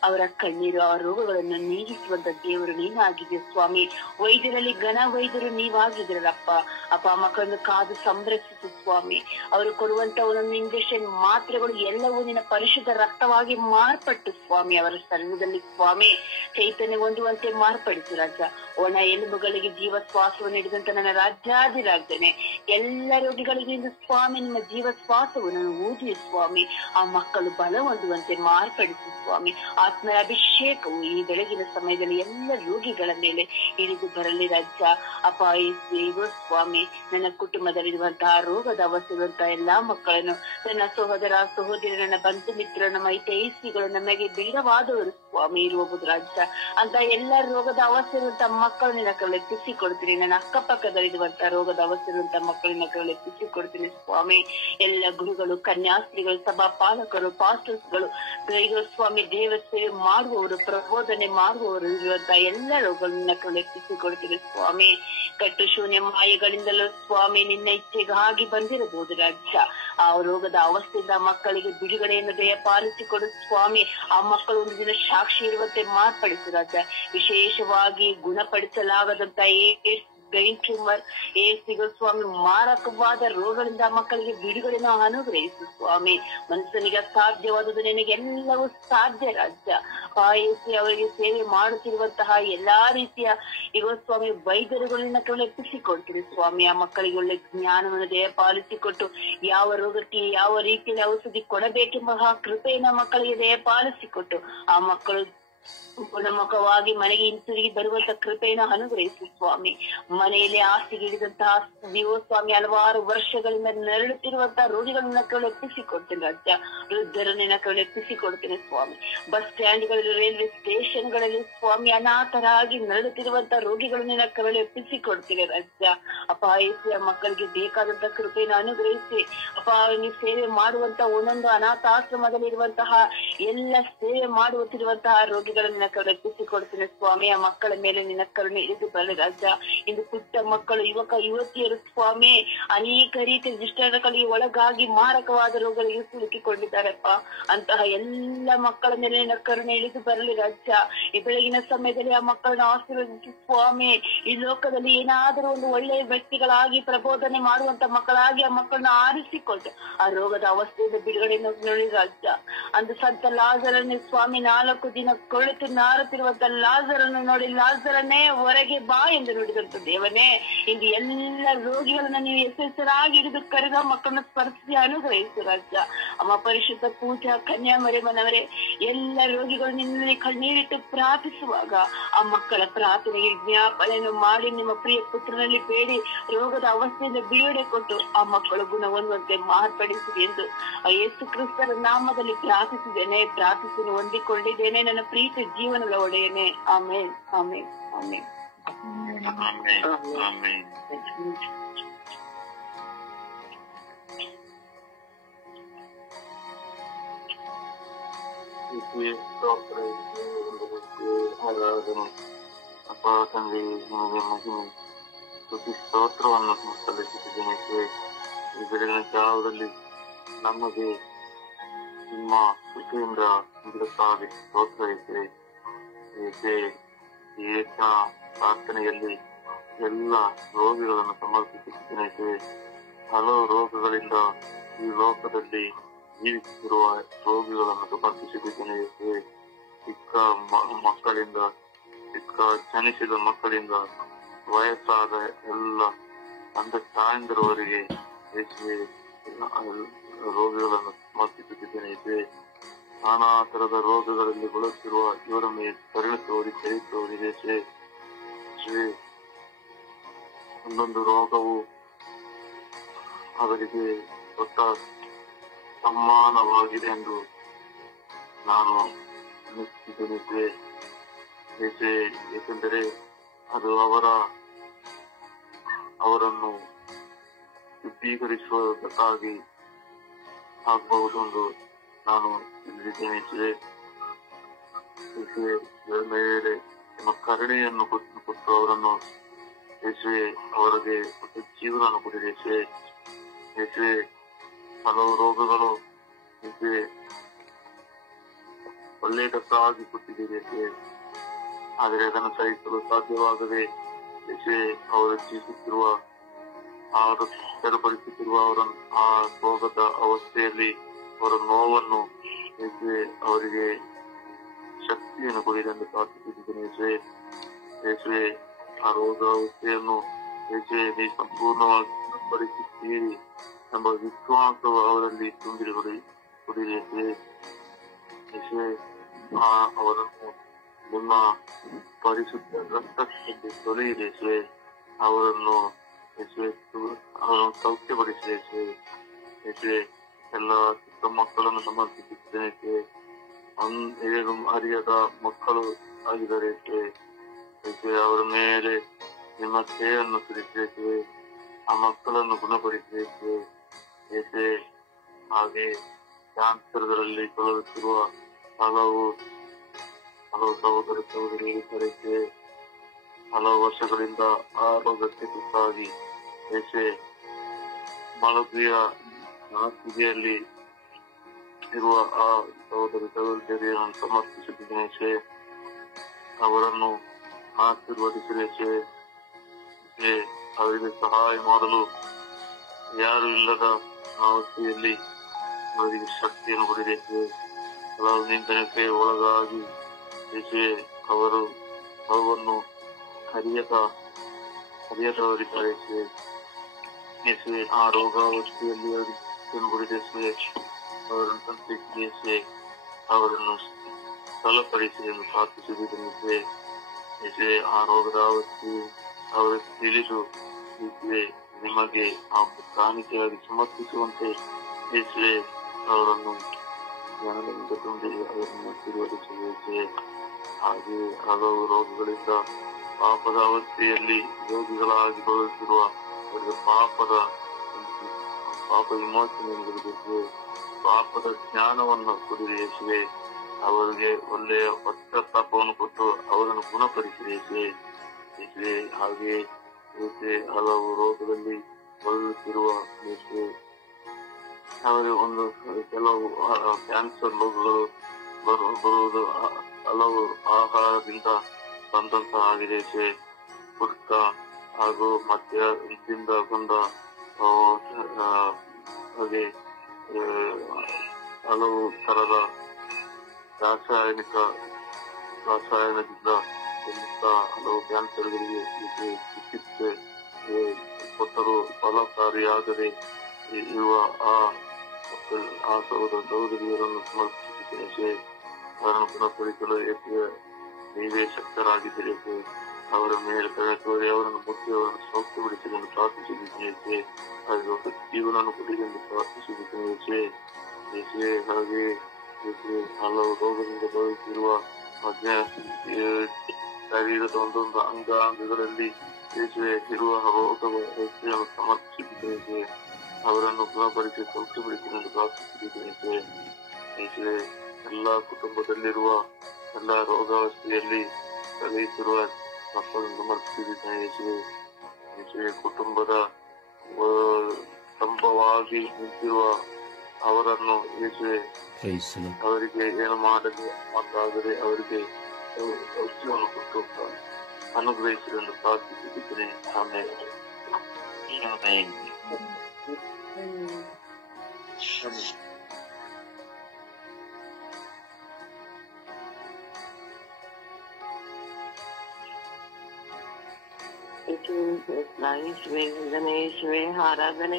ಅವರ ಕಣ್ಣೀರು, ಅವರ ರೋಗಗಳನ್ನು ನೀಗಿಸುವಂತ ದೇವರು ನೀನಾಗಿದೆ ಸ್ವಾಮಿ. ವೈದ್ಯರಲ್ಲಿ ಘನ ವೈದ್ಯರು ನೀವಾಗಿದ್ದೀರಪ್ಪ. ಅಪ್ಪ ಮಕ್ಕಳನ್ನು ಕಾದು ಸಂರಕ್ಷಿಸು ಸ್ವಾಮಿ. ಅವರು ಕೊಡುವಂತ ಒಂದೊಂದು ಇಂಜೆಕ್ಷನ್, ಮಾತ್ರೆಗಳು ಎಲ್ಲವೂ ನಿನ್ನ ಪರಿಶುದ್ಧ ರಕ್ತವಾಗಿ ಮಾರ್ಪಟ್ಟು ಸ್ವಾಮಿ ಅವರ ಶರೀರದಲ್ಲಿ ಸ್ವಾಮಿ ಚೈತನ್ಯ ಹೊಂದುವಂತೆ ಮಾರ್ಪಡಿಸು ರಾಜ. ಒಣ ಎಲುಬುಗಳಿಗೆ ಜೀವ ಶ್ವಾಸವನ್ನು ನೀಡಿದಂತ ನನ್ನ ರಾಜ್ಯಾಧಿರಾಜನೆ ಎಲ್ಲ ರೋಗಿಗಳಿಗೆ ಇಂದು ಸ್ವಾಮಿ ನಿಮ್ಮ ಜೀವ ಶ್ವಾಸವನ್ನು ಊದಿ ಸ್ವಾಮಿ ಆ ಮಕ್ಕಳು ಬಲ ಹೊಂದುವಂತೆ ಮಾರ್ಪಡಿಸು ಸ್ವಾಮಿ. ಆತ್ಮರ ಅಭಿಷೇಕವು ಈ ಬೆಳಗಿನ ಸಮಯದಲ್ಲಿ ಎಲ್ಲ ರೋಗಿಗಳ ಮೇಲೆ ಇಳಿದು ಬರಲಿ ರಾಜ. ಅಪ್ಪ ಈಗ ಸ್ವಾಮಿ ನನ್ನ ಕುಟುಂಬದಲ್ಲಿರುವಂತಹ ರೋಗದ ಅವಸ್ಥೆ ಇರುವಂತಹ ಎಲ್ಲಾ ಮಕ್ಕಳನ್ನು, ನನ್ನ ಸಹೋದರ ಸಹೋದರಿ, ನನ್ನ ಬಂಧು ಮಿತ್ರ, ನಮ್ಮ ಹಿತೈಷಿಗಳು, ನಮಗೆ ಬೇಡವಾದವರು ಸ್ವಾಮಿ ಇರುವುದು ರಾಜ್ಯ ಅಂತ ಎಲ್ಲ ರೋಗದ ಅವಸ್ಥೆ ಇರುವಂತಹ ಮಕ್ಕಳು ನಿನ್ನ ಕರಳು ಎತ್ತಿಸಿಕೊಡ್ತೀನಿ. ನನ್ನ ಅಕ್ಕಪಕ್ಕದಲ್ಲಿರುವಂತಹ ರೋಗದ ಅವಸ್ಥೆ ಇರುವಂತಹ ಮಕ್ಕಳನ್ನ ಕರಳು ಎತ್ತಿಸಿಕೊಡ್ತೀನಿ ಸ್ವಾಮಿ. ಎಲ್ಲ ಗುರುಗಳು, ಕನ್ಯಾಸ್ತ್ರೀಗಳು, ಸಭಾ ಪಾಲಕರು, ಪಾಸ್ಟರ್ಸ್ಗಳು, ಸ್ವಾಮಿ ದೇವ ಸೇವೆ ಮಾಡುವವರು, ಪ್ರಬೋಧನೆ ಮಾಡುವವರು ಇರುವಂತಹ ಎಲ್ಲ ರೋಗಗಳನ್ನ ಕರಳು ಎತ್ತಿಸಿಕೊಡ್ತೀನಿ ಸ್ವಾಮಿ. ಕಟ್ಟು ಶೂನ್ಯ ಮಾಯಗಳಿಂದಲೂ ಸ್ವಾಮಿ ನಿನ್ನ ಇಚ್ಛೆಗಾಗಿ ಬಂದಿರಬಹುದು ರಾಜ್ಯ. ಆ ರೋಗದ ಅವಸ್ಥೆಯಿಂದ ಮಕ್ಕಳಿಗೆ ಬಿಡುಗಡೆಯನ್ನು ದಯಪಾಲಿಸಿಕೊಡು ಸ್ವಾಮಿ. ಆ ಮಕ್ಕಳು ಒಂದು ದಿನ ಸಾಕ್ಷಿ ಇರುವಂತೆ ಮಾರ್ಪಡಿಸು ರಾಜ್ಯ. ವಿಶೇಷವಾಗಿ ಗುಣಪಡಿಸಲಾಗದಂತ ಬ್ರೈನ್ ಟ್ಯೂಮರ್, ಸಿಗಲ್ ಸ್ವಾಮಿ, ಮಾರಕವಾದ ರೋಗಗಳಿಂದ ಮಕ್ಕಳಿಗೆ ಬಿಡುಗಡೆನ ಅನುಗ್ರಹಿಸು ಸ್ವಾಮಿ. ಮನುಷ್ಯನಿಗೆ ಅಸಾಧ್ಯವಾದುದು ನಿನಗೆಲ್ಲವೂ ಸಾಧ್ಯ ರಾಜ್ಯ. ಅವರಿಗೆ ಸೇವೆ ಮಾಡುತ್ತಿರುವಂತಹ ಎಲ್ಲಾ ರೀತಿಯ ಸ್ವಾಮಿ ವೈದ್ಯರುಗಳನ್ನ ಎಪ್ಪಿಸಿಕೊಡ್ತೀರಿ ಸ್ವಾಮಿ. ಆ ಮಕ್ಕಳಿಗೆ ಒಳ್ಳೆ ಜ್ಞಾನವನ್ನು ದಯಪಾಲಿಸಿಕೊಟ್ಟು ಯಾವ ರೋಗಕ್ಕೆ ಯಾವ ರೀತಿಯಲ್ಲಿ ಔಷಧಿ ಕೊಡಬೇಕೆಂಬ ಕೃಪೆಯನ್ನ ಮಕ್ಕಳಿಗೆ ದಯಪಾಲಿಸಿಕೊಟ್ಟು ಆ ಮಕ್ಕಳು ಗುಣಮುಖವಾಗಿ ಮನೆಗೆ ಹಿಂತಿರುಗಿ ಬರುವಂತ ಕೃಪೆಯನ್ನು ಅನುಗ್ರಹಿಸಿ ಸ್ವಾಮಿ. ಮನೆಯಲ್ಲಿ ಆಸ್ತಿಗೆ ಹಿಡಿದಂತಹ ಸ್ವಾಮಿ ಹಲವಾರು ವರ್ಷಗಳಿಂದ ನರಳುತ್ತಿರುವಂತಹ ರೋಗಿಗಳನ್ನ ಎಪ್ಪಿಸಿಕೊಡ್ತೀನಿ ರಾಜ್ಯ. ವೃದ್ಧರನ್ನ ಎಪ್ಪಿಸಿಕೊಡ್ತೀನಿ ಸ್ವಾಮಿ. ಬಸ್ ಸ್ಟ್ಯಾಂಡ್ಗಳಲ್ಲಿ, ರೈಲ್ವೆ ಸ್ಟೇಷನ್ಗಳಲ್ಲಿ ಸ್ವಾಮಿ ಅನಾಥರಾಗಿ ನರಳುತ್ತಿರುವಂತಹ ರೋಗಿಗಳನ್ನ ಎಪ್ಪಿಸಿಕೊಡ್ತೀನಿ ರಾಜ್ಯ. ಅಪಾಯಿಸಿಯ ಮಕ್ಕಳಿಗೆ ಬೇಕಾದಂತ ಕೃಪೆಯನ್ನು ಅನುಗ್ರಹಿಸಿ ಅಪ್ಪ ನೀವು ಸೇವೆ ಮಾಡುವಂತ ಒಂದೊಂದು ಅನಾಥಾಶ್ರಮದಲ್ಲಿರುವಂತಹ ಎಲ್ಲ ಸೇವೆ ಮಾಡುತ್ತಿರುವಂತಹ ರೋಗಿಗಳನ್ನ ಎಪ್ಪಿಸಿಕೊಡ್ತೀನಿ ಸ್ವಾಮಿ. ಆ ಮಕ್ಕಳ ಮೇಲೆ ನಿನ್ನ ಕರುಣೆ ಇಳಿದು ಬರಲಿ ರಾಜ್ಯ. ಇಂದು ಪುಟ್ಟ ಮಕ್ಕಳು, ಯುವಕ ಯುವತಿಯರು ಸ್ವಾಮಿ ಅನೇಕ ರೀತಿಯ ದುಷ್ಟಗಳಿಗೆ ಒಳಗಾಗಿ ಮಾರಕವಾದ ರೋಗಗಳಿಗೆ ಸಿಲುಕಿಕೊಂಡಿದ್ದಾರಪ್ಪ. ಅಂತಹ ಎಲ್ಲ ಮಕ್ಕಳ ಮೇಲೆ ನಿನ್ನ ಕರುಣೆ ಇಳಿದು ಬರಲಿ ರಾಜ್ಯ. ಈ ಬೆಳಗಿನ ಸಮಯದಲ್ಲಿ ಆ ಮಕ್ಕಳನ್ನ ಆಶೀರ್ವದಿಸಿ ಸ್ವಾಮಿ. ಈ ಲೋಕದಲ್ಲಿ ಏನಾದರೂ ಒಂದು ಒಳ್ಳೆಯ ವ್ಯಕ್ತಿಗಳಾಗಿ ಪ್ರಬೋಧನೆ ಮಾಡುವಂತ ಮಕ್ಕಳಾಗಿ ಆ ಮಕ್ಕಳನ್ನ ಆರಿಸಿಕೊಂಡು ಆ ರೋಗದ ಅವಸ್ಥೆಯಿಂದ ಬಿಡುಗಡೆಯನ್ನು ನೋಡಿ ರಾಜ್ಯ. ಅಂದು ಸಂತ ಲಾಜರನ್ನೇ ಸ್ವಾಮಿ 4 ದಿನ ಕೊಳೆತು ನಾರುತ್ತಿರುವಂತ ಲಾಜರನ್ನು ನೋಡಿ ಲಾಜರನ್ನೇ ಹೊರಗೆ ಬಾ ಎಂದು ನುಡಿದಂತ ದೇವನೇ, ಇಂದು ಎಲ್ಲ ರೋಗಿಗಳನ್ನ ನೀವು ಹೆಸರಾಗಿ ಹಿಡಿದು ಕರೆದ ಮಕ್ಕಳನ್ನ ಸ್ಪರ್ಶಿಸಿ ಅನುಗ್ರಹಿಸು ರಾಜ್ಯ. ಅಮ್ಮ ಪರಿಶುದ್ಧ ಪೂಜಾ ಕನ್ಯಾಮರಿಯಮ್ಮನವರೇ, ಎಲ್ಲ ರೋಗಿಗಳು ನಿನ್ನಲ್ಲಿ ಕಣ್ಣೀರಿಟ್ಟು ಪ್ರಾರ್ಥಿಸುವಾಗ ಆ ಮಕ್ಕಳ ಪ್ರಾರ್ಥನೆಗೆ ಜ್ಞಾಪನೆಯನ್ನು ಮಾಡಿ ನಿಮ್ಮ ಪ್ರಿಯ ಪುತ್ರನಲ್ಲಿ ಬೇಡಿ ರೋಗದ ಅವಸ್ಥೆಯಿಂದ ಬಿಡುಗಡೆ ಕೊಟ್ಟು ಆ ಮಕ್ಕಳು ಗುಣ ಹೊಂದುವಂತೆ ಮಾರ್ಪಡಿಸಿದೆ ಎಂದು ಯೇಸು ಕ್ರಿಸ್ತರ ನಾಮದಲ್ಲಿ ಪ್ರಾರ್ಥಿಸಿದ್ದೇನೆ, ಪ್ರಾರ್ಥಿಸಿ ಹೊಂದಿಕೊಂಡಿದ್ದೇನೆ ನನ್ನ ಪ್ರೀತಿ ಜೀವನದ ಒಡೆಯನೆ. ಆಮೇನ್, ಆಮೇನ್, ಆಮೇನ್. ಅಪ್ಪ ತಂದೆ ನಿಮಗೆ ಮಹಿಮೆ ಸ್ತುತಿ ಸ್ತೋತ್ರವನ್ನು ಸಲ್ಲಿಸುತ್ತಿದ್ದೇನೆ. ಈ ಬೆಳಗಿನ ಜಾವದಲ್ಲಿ ನಮಗೆ ನಿಮ್ಮ ಕೃಪೆಯಿಂದ ಬಿಡುತ್ತಾಗಿ ಸ್ತೋತ್ರ ಇದೆ. ಏಕ ಪ್ರಾರ್ಥನೆಯಲ್ಲಿ ಎಲ್ಲ ರೋಗಿಗಳನ್ನು ಸಮರ್ಪಿಸುತ್ತೇನೆ. ಹಲವು ರೋಗಗಳಿಂದ ಈ ಲೋಕದಲ್ಲಿ ಜೀವಿಸುತ್ತಿರುವ ರೋಗಿಗಳನ್ನು ಸಮರ್ಪಿಸುತ್ತೇನೆ. ಚಿಕ್ಕ ಮಕ್ಕಳಿಂದ, ಚಿಕ್ಕ ಜನಿಸಿದ ಮಕ್ಕಳಿಂದ ವಯಸ್ಸಾದ ಎಲ್ಲ ತಂದೆ ತಾಯಂದಿರವರೆಗೆ ರೋಗಿಗಳನ್ನು ಸಮರ್ಪಿಸುತ್ತಿದ್ದೇನೆ. ನಾನಾ ತರದ ರೋಗಗಳಲ್ಲಿ ಬಳಸಿರುವ ಇವರ ಮೇಲೆ ಪರಿಣಿಸುವವರಿಗೆ ಚರಿಸುವವರಿಗೆ ಒಂದೊಂದು ರೋಗವು ಅವರಿಗೆ ದೊಡ್ಡ ಸಮ್ಮಾನವಾಗಿದೆ ಎಂದು ನಾನು ಅನ್ನಿಸುತ್ತಿದ್ದೇನೆ. ಏಕೆಂದರೆ ಅದು ಅವರನ್ನು ಶುದ್ಧೀಕರಿಸುವುದಕ್ಕಾಗಿ ಆಗಬಹುದೆಂದು ನಾನು ತಿಳಿದಿದ್ದೇನೆ. ಯೇಸುವೆ ಇವರ ಮೇಲೆ ನಿಮ್ಮ ಕರುಣೆಯನ್ನು ಕೊಟ್ಟು ಅವರನ್ನು ಯೇಸುವೆ ಅವರಿಗೆ ಹೊಸ ಜೀವನವನ್ನು ಕೊಡಿರಿ. ಯೇಸುವೆ ಹಲವು ರೋಗಗಳು ಯೇಸುವೆ ಒಳ್ಳೆಯದಕ್ಕಾಗಿ ಕೊಟ್ಟಿದ್ದೀರಿ ಯೇಸುವೆ, ಆದರೆ ಅದನ್ನು ಸಹಿಸಲು ಸಾಧ್ಯವಾಗದೆ ಯೇಸುವೆ ಅವರು ಜೀವಿಸುತ್ತಿರುವ ಸರಿಪಡಿಸುತ್ತಿರುವ ಅವರ ಆ ರೋಗದ ಅವಸ್ಥೆಯಲ್ಲಿ ಅವರ ನೋವನ್ನು ಯೇಸುವೆ ಅವರಿಗೆ ಶಕ್ತಿಯನ್ನು ಕೊಡಿರೆಂದು ಪ್ರಾರ್ಥಿಸುತ್ತಿದ್ದೇನೆ. ಯೇಸುವೆ ಆ ರೋಗ ಅವಸ್ಥೆಯನ್ನು ಯೇಸುವೆ ನೀವು ಸಂಪೂರ್ಣವಾಗಿ ಪರಿಸುತ್ತೀರಿ ಎಂಬ ವಿಶ್ವಾಸವು ಅವರಲ್ಲಿ ತುಂಬಿರಿ ಯೇಸುವೆ ಅವರನ್ನು ನಿಮ್ಮ ಪರಿಶುದ್ಧ ರಕ್ತಕ್ಕೆ ತೊಳೆಯಿರಿ ಯೇಸುವೆ, ಅವರನ್ನು ಸೌಖ್ಯಪಡಿಸಿ ಯೇಸುವೆ ಎಲ್ಲ ಚಿಕ್ಕ ಮಕ್ಕಳನ್ನು ಸಮರ್ಪಿಸುತ್ತೇನೆ. ಏನು ಅರಿಯದ ಮಕ್ಕಳು ಆಗಿದ್ದಾರೆ ಯೇಸುವೆ, ಅವರ ಮೇಲೆ ನಿಮ್ಮ ಸೇವೆಯನ್ನು ಸುರಿಸಿ ಆ ಮಕ್ಕಳನ್ನು ಗುಣಪಡಿಸಿ ಯೇಸುವೆ. ಹಾಗೆ ಕ್ಯಾನ್ಸರ್ಗಳಲ್ಲಿ ತೊಡಗುತ್ತಿರುವ ಹಲವು ಸಹೋದರ ಸಹೋದರಿಯರಿಗೆ ಹಲವು ವರ್ಷಗಳಿಂದ ಆ ರೋಗಕ್ಕೆ ತುತ್ತಾಗಿ ಯೇಸುವೆ ಮಲಗುವಿಯ ಹಾಸಿಗೆಯಲ್ಲಿ ಇರುವ ಆ ಸಹೋದರ ಸಹೋದರಿಯನ್ನು ಸಮರ್ಪಿಸುತ್ತಿದ್ದೇನೆ ಯೇಸುವೆ. ಅವರನ್ನು ಆಶೀರ್ವದಿಸಿರಿ ಯೇಸುವೆ. ಅವರಿಗೆ ಸಹಾಯ ಮಾಡಲು ಯಾರು ಇಲ್ಲದ ಅವಸ್ಥೆಯಲ್ಲಿ ಅವರಿಗೆ ಶಕ್ತಿಯನ್ನು ಕೊಡಿರಿ ಯೇಸುವೆ. ಹಲವು ನಿಂದನೆಗೆ ಒಳಗಾಗಿ ಯೇಸುವೆ ಅವನ್ನು ಹರಿಯದವರಿದ್ದಾರೆ ಯೇಸುವೆ. ಆ ರೋಗಾವಸ್ಥೆಯಲ್ಲಿ ಅವರಿಗೆ ಅವರನ್ನು ಸಂತೈಸಿ ಅವರನ್ನು ಬಲಪಡಿಸಿ ಎಂದು ಪ್ರಾರ್ಥಿಸುತ್ತಿದ್ದೇನೆ ಯೇಸುವೆ. ಆ ರೋಗದ ಅವಸ್ಥೆ ಅವರಿಗೆ ತಿಳಿದು ಯೇಸುವೆ ನಿಮಗೆ ಆ ಕಾಣಿಕೆಯಾಗಿ ಸಮರ್ಪಿಸುವಂತೆ ಯೇಸುವೆ ಅವರನ್ನು ಜ್ಞಾನದಿಂದ ತುಂಬಿ ಅವರನ್ನು ಆಶೀರ್ವದಿಸುವ. ಹಾಗೆ ಹಲವು ರೋಗಗಳಿಂದ ಪಾಪದ ಅವಸ್ಥೆಯಲ್ಲಿ ರೋಗಿಗಳಾಗಿ ಬರುತ್ತಿರುವ ಅವರಿಗೆ ಪಾಪ ವಿಮೋಚನೆ ಪಾಪದ ಜ್ಞಾನವನ್ನು ಕೊಡಿರಿ ಯೇಸುವೆ. ಅವರಿಗೆ ಒಳ್ಳೆಯ ಪಶ್ಚಾತ್ತಾಪವನ್ನು ಕೊಟ್ಟು ಅವರನ್ನು ಗುಣಪಡಿಸಿರಿ ಯೇಸುವೆ. ಹಾಗೆ ಯೇಸುವೆ ಹಲವು ರೋಗದಲ್ಲಿ ಬಳಲುತ್ತಿರುವ ಯೇಸುವೆ ಅವರಿಗೆ ಕೆಲವು ಕ್ಯಾನ್ಸರ್ ರೋಗಗಳು ಬರುವುದು ಹಲವು ಆಹಾರದಿಂದ ಬಂದಂತಹ ಆಗಿದೆ ಯೇಸುವೆ. ಪುಟ್ಟ ಹಾಗೂ ಮದ್ಯದಿಂದ ಬಂದ ಹಾಗೆ ಹಲವು ತರದ ರಾಸಾಯನದಿಂದ ಹಲವು ಕ್ಯಾನ್ಸರ್ಗಳಿಗೆ ಚಿಕಿತ್ಸೆ ಕೊಟ್ಟರು ಫಲಕಾರಿಯಾಗದೆ ಇರುವ ಆ ಸಹೋದರಿಯರನ್ನು ಸಮರ್ಪಿಸುತ್ತೇನೆ. ಅವರನ್ನು ಗುಣಪಡಿಸಲು ನೀವೇ ಶಕ್ತರಾಗಿದ್ದೀರಿ. ಅವರ ಮೇಲೆ ಕೈ ಅವರನ್ನು ಮುಟ್ಟಿ ಅವರನ್ನು ಸೌಖ್ಯಪಡಿಸಿ ಎಂದು ಪ್ರಾರ್ಥಿಸಿದ್ದೇನೆ. ಹಾಗೆ ಹೊಸ ಜೀವನವನ್ನು ಕೊಡಿ ಎಂದು ಪ್ರಾರ್ಥಿಸಿದ್ದೇನೆ ಯೇಸುವೆ. ಹಾಗೆ ಹಲವು ರೋಗದಿಂದ ಬರುತ್ತಿರುವ ಶರೀರದ ಒಂದೊಂದು ಅಂಗಾಂಗಗಳಲ್ಲಿ ಯೇಸುವೆ ಇರುವ ರೋಗವನ್ನು ಸಮರ್ಪಿಸಿದ್ದೇನೆ. ಅವರನ್ನು ಗುಣಪಡಿಸಿ ಸೌಖ್ಯಪಡಿಸಿ ಎಂದು ಪ್ರಾರ್ಥಿಸಿದ್ದೇನೆ ಯೇಸುವೆ. ಎಲ್ಲ ಕುಟುಂಬದಲ್ಲಿರುವ ಎಲ್ಲ ರೋಗಾವಸ್ಥೆಯಲ್ಲಿ ಕಲಿಯುತ್ತಿರುವ ಮಕ್ಕಳನ್ನು ಸಮರ್ಪಿಸಿದ್ದೇನೆ ಯೇಸುವೆ. ಕುಟುಂಬದ ಸ್ತಂಭವಾಗಿ ನಿಂತಿರುವ ಅವರನ್ನು ಯೇಸುವೆ ಅವರಿಗೆ ಏನು ಮಾಡದೆ ಅವರಿಗೆ ಔಷಧಿಯನ್ನು ಕೊಟ್ಟು ಅನುಗ್ರಹಿಸಿಎಂದು ಪ್ರಾರ್ಥಿಸಿದ್ದೇನೆ. ಆಮೇಲೆ ಯೇಸುವೆ ಆರಾಧನೆ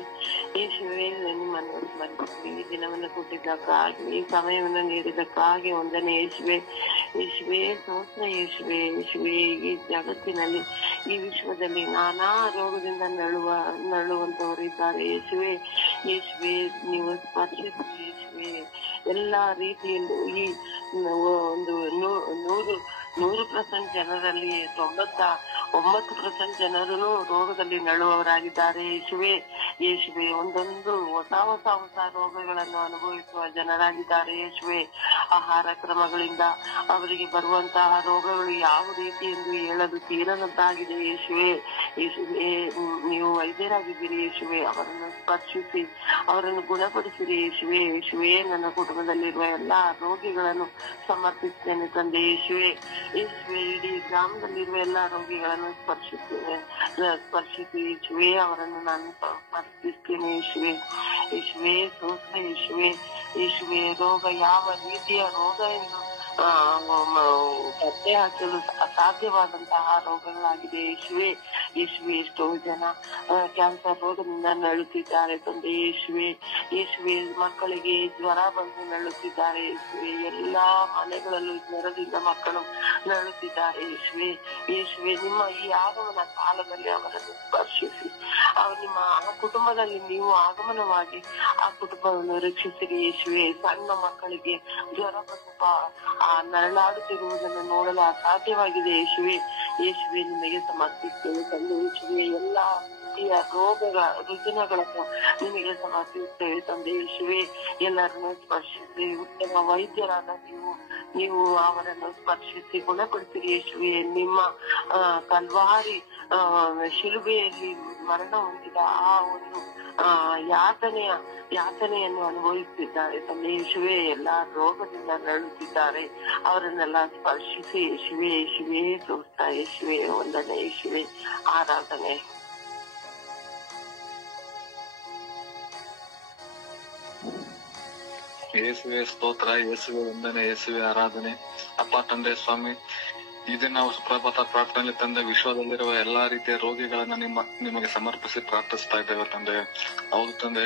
ಯೇಸುವೆ. ನಿಮ್ಮನ್ನು ಈ ದಿನವನ್ನು ಕೊಟ್ಟಿದ್ದಕ್ಕಾಗಿ ಈ ಸಮಯವನ್ನು ನೀಡಿದ್ದಕ್ಕಾಗಿ ಒಂದನೇ ಯೇಸುವೆ ಸ್ತೋತ್ರ ಯೇಸುವೆ. ಈ ಜಗತ್ತಿನಲ್ಲಿ ಈ ವಿಶ್ವದಲ್ಲಿ ನಾನಾ ರೋಗದಿಂದ ನರಳುವಂತವರು ಇದ್ದಾರೆ ಯೇಸುವೆ. ನೀವು ಸ್ಪರ್ಶಿಸಿ ಯೇಸುವೆ. ಎಲ್ಲಾ ರೀತಿಯಲ್ಲೂ ಈ ಒಂದು 100% ಜನರಲ್ಲಿ 9% ಜನರು ರೋಗದಲ್ಲಿ ನರಳುವವರಾಗಿದ್ದಾರೆ. ಯೇಸುವೆ ಒಂದೊಂದು ಹೊಸ ರೋಗಗಳನ್ನು ಅನುಭವಿಸುವ ಜನರಾಗಿದ್ದಾರೆ. ಯೇಸುವೆ ಆಹಾರ ಕ್ರಮಗಳಿಂದ ಅವರಿಗೆ ಬರುವಂತಹ ರೋಗಗಳು ಯಾವ ರೀತಿ ಎಂದು ಹೇಳಲು ತೀರದಂತಾಗಿದೆ. ಯೇಸುವೆ ನೀವು ವೈದ್ಯರಾಗಿದ್ದೀರಿ. ಯೇಸುವೆ ಅವರನ್ನು ಸ್ಪರ್ಶಿಸಿ ಅವರನ್ನು ಗುಣಪಡಿಸಿರಿ. ಯೇಸುವೆ ನನ್ನ ಕುಟುಂಬದಲ್ಲಿರುವ ಎಲ್ಲಾ ರೋಗಿಗಳನ್ನು ಸಮರ್ಪಿಸುತ್ತೇನೆ ತಂದೆ. ಯೇಸುವೆ ಇಡೀ ಗ್ರಾಮದಲ್ಲಿರುವ ಎಲ್ಲಾ ರೋಗಿಗಳನ್ನು ಸ್ಪರ್ಶಿಸಿ ಯೇಸುವೆ ಅವರನ್ನು ನಾನು ಸಮರ್ಪಿಸ್ತೇನೆ. ಯೇಸುವೆ ಸೋಸ್ತೆ ಯೇಸುವೆ ರೋಗ ಯಾವ ರೀತಿಯ ರೋಗ ಎಂದು ಪತ್ತೆ ಹಚ್ಚಲು ಅಸಾಧ್ಯವಾದಂತಹ ರೋಗಗಳಾಗಿದೆ. ಯೇಸುವೆ ಎಷ್ಟೋ ಜನ ಕ್ಯಾನ್ಸರ್ ರೋಗದಿಂದ ನರಳುತ್ತಿದ್ದಾರೆ ತಂದೆ. ಯೇಸುವೆ ಮಕ್ಕಳಿಗೆ ಜ್ವರ ಬಂದು ನರಳುತ್ತಿದ್ದಾರೆ. ಎಲ್ಲಾ ಮನೆಗಳಲ್ಲೂ ಜ್ವರದಿಂದ ಮಕ್ಕಳು ನರಳುತ್ತಿದ್ದಾರೆ. ಯೇಸುವೆ ನಿಮ್ಮ ಈ ಆಗಮನ ಕಾಲದಲ್ಲಿ ಅವರನ್ನು ಸ್ಪರ್ಶಿಸಿ ನಿಮ್ಮ ಕುಟುಂಬದಲ್ಲಿ ನೀವು ಆಗಮನವಾಗಿ ಆ ಕುಟುಂಬವನ್ನು ರಕ್ಷಿಸಿರಿ. ಯೇಸುವೆ ಸಣ್ಣ ಮಕ್ಕಳಿಗೆ ಜ್ವರ ಬಂದು ನರಳಾಡುತ್ತಿರುವುದನ್ನು ನೋಡಲು ಅಸಾಧ್ಯವಾಗಿದೆ. ಯೇಸುವೆ ನಿಮಗೆ ಸಮರ್ಪಿಸ್ತೇವೆ ತಂದೆ. ಯೇಸುವೆ ಎಲ್ಲಾ ರೀತಿಯ ರುಜಿನಗಳನ್ನು ನಿಮಗೆ ಸಮರ್ಪಿಸ್ತೇವೆ ತಂದೆ. ಯೇಸುವೆ ಎಲ್ಲರನ್ನು ಸ್ಪರ್ಶಿಸಿ ಉತ್ತಮ ವೈದ್ಯರಾದ ನೀವು ಅವರನ್ನು ಸ್ಪರ್ಶಿಸಿ ಗುಣಪಡಿಸಿರಿ. ಯೇಸುವೆ ನಿಮ್ಮ ಕಲ್ವಾರಿ ಶಿಲುಬೆಯಲ್ಲಿ ಮರಣ ಹೊಂದಿದ ಆ ಒಂದು ಯಾತನೆಯನ್ನು ಅನುಭವಿಸುತ್ತಿದ್ದಾರೆ ತಂದೆ. ಯೇಸುವೆ ಎಲ್ಲಾ ರೋಗದಿಂದ ನರಳುತ್ತಿದ್ದಾರೆ. ಅವರನ್ನೆಲ್ಲ ಸ್ಪರ್ಶಿಸಿ ಯೇಸುವೆ ಸೋಸ್ತ ಯೇಸುವೆ ವಂದನೆ. ಯೇಸುವೆ ಆರಾಧನೆ. ಯೇಸುವೆ ಸ್ತೋತ್ರ, ಯೇಸುವೆ ವಂದನೆ, ಯೇಸುವೆ ಆರಾಧನೆ. ಅಪ್ಪ ತಂದೆ ಸ್ವಾಮಿ, ಇದೇ ನಾವು ಸುಪ್ರಭಾತ ಪ್ರಾರ್ಥನೆ ತಂದೆ ವಿಶ್ವದಲ್ಲಿರುವ ಎಲ್ಲಾ ರೀತಿಯ ರೋಗಿಗಳನ್ನ ನಿಮಗೆ ಸಮರ್ಪಿಸಿ ಪ್ರಾರ್ಥಿಸ್ತಾ ಇದ್ದೇವೆ ತಂದೆ. ಹೌದು ತಂದೆ,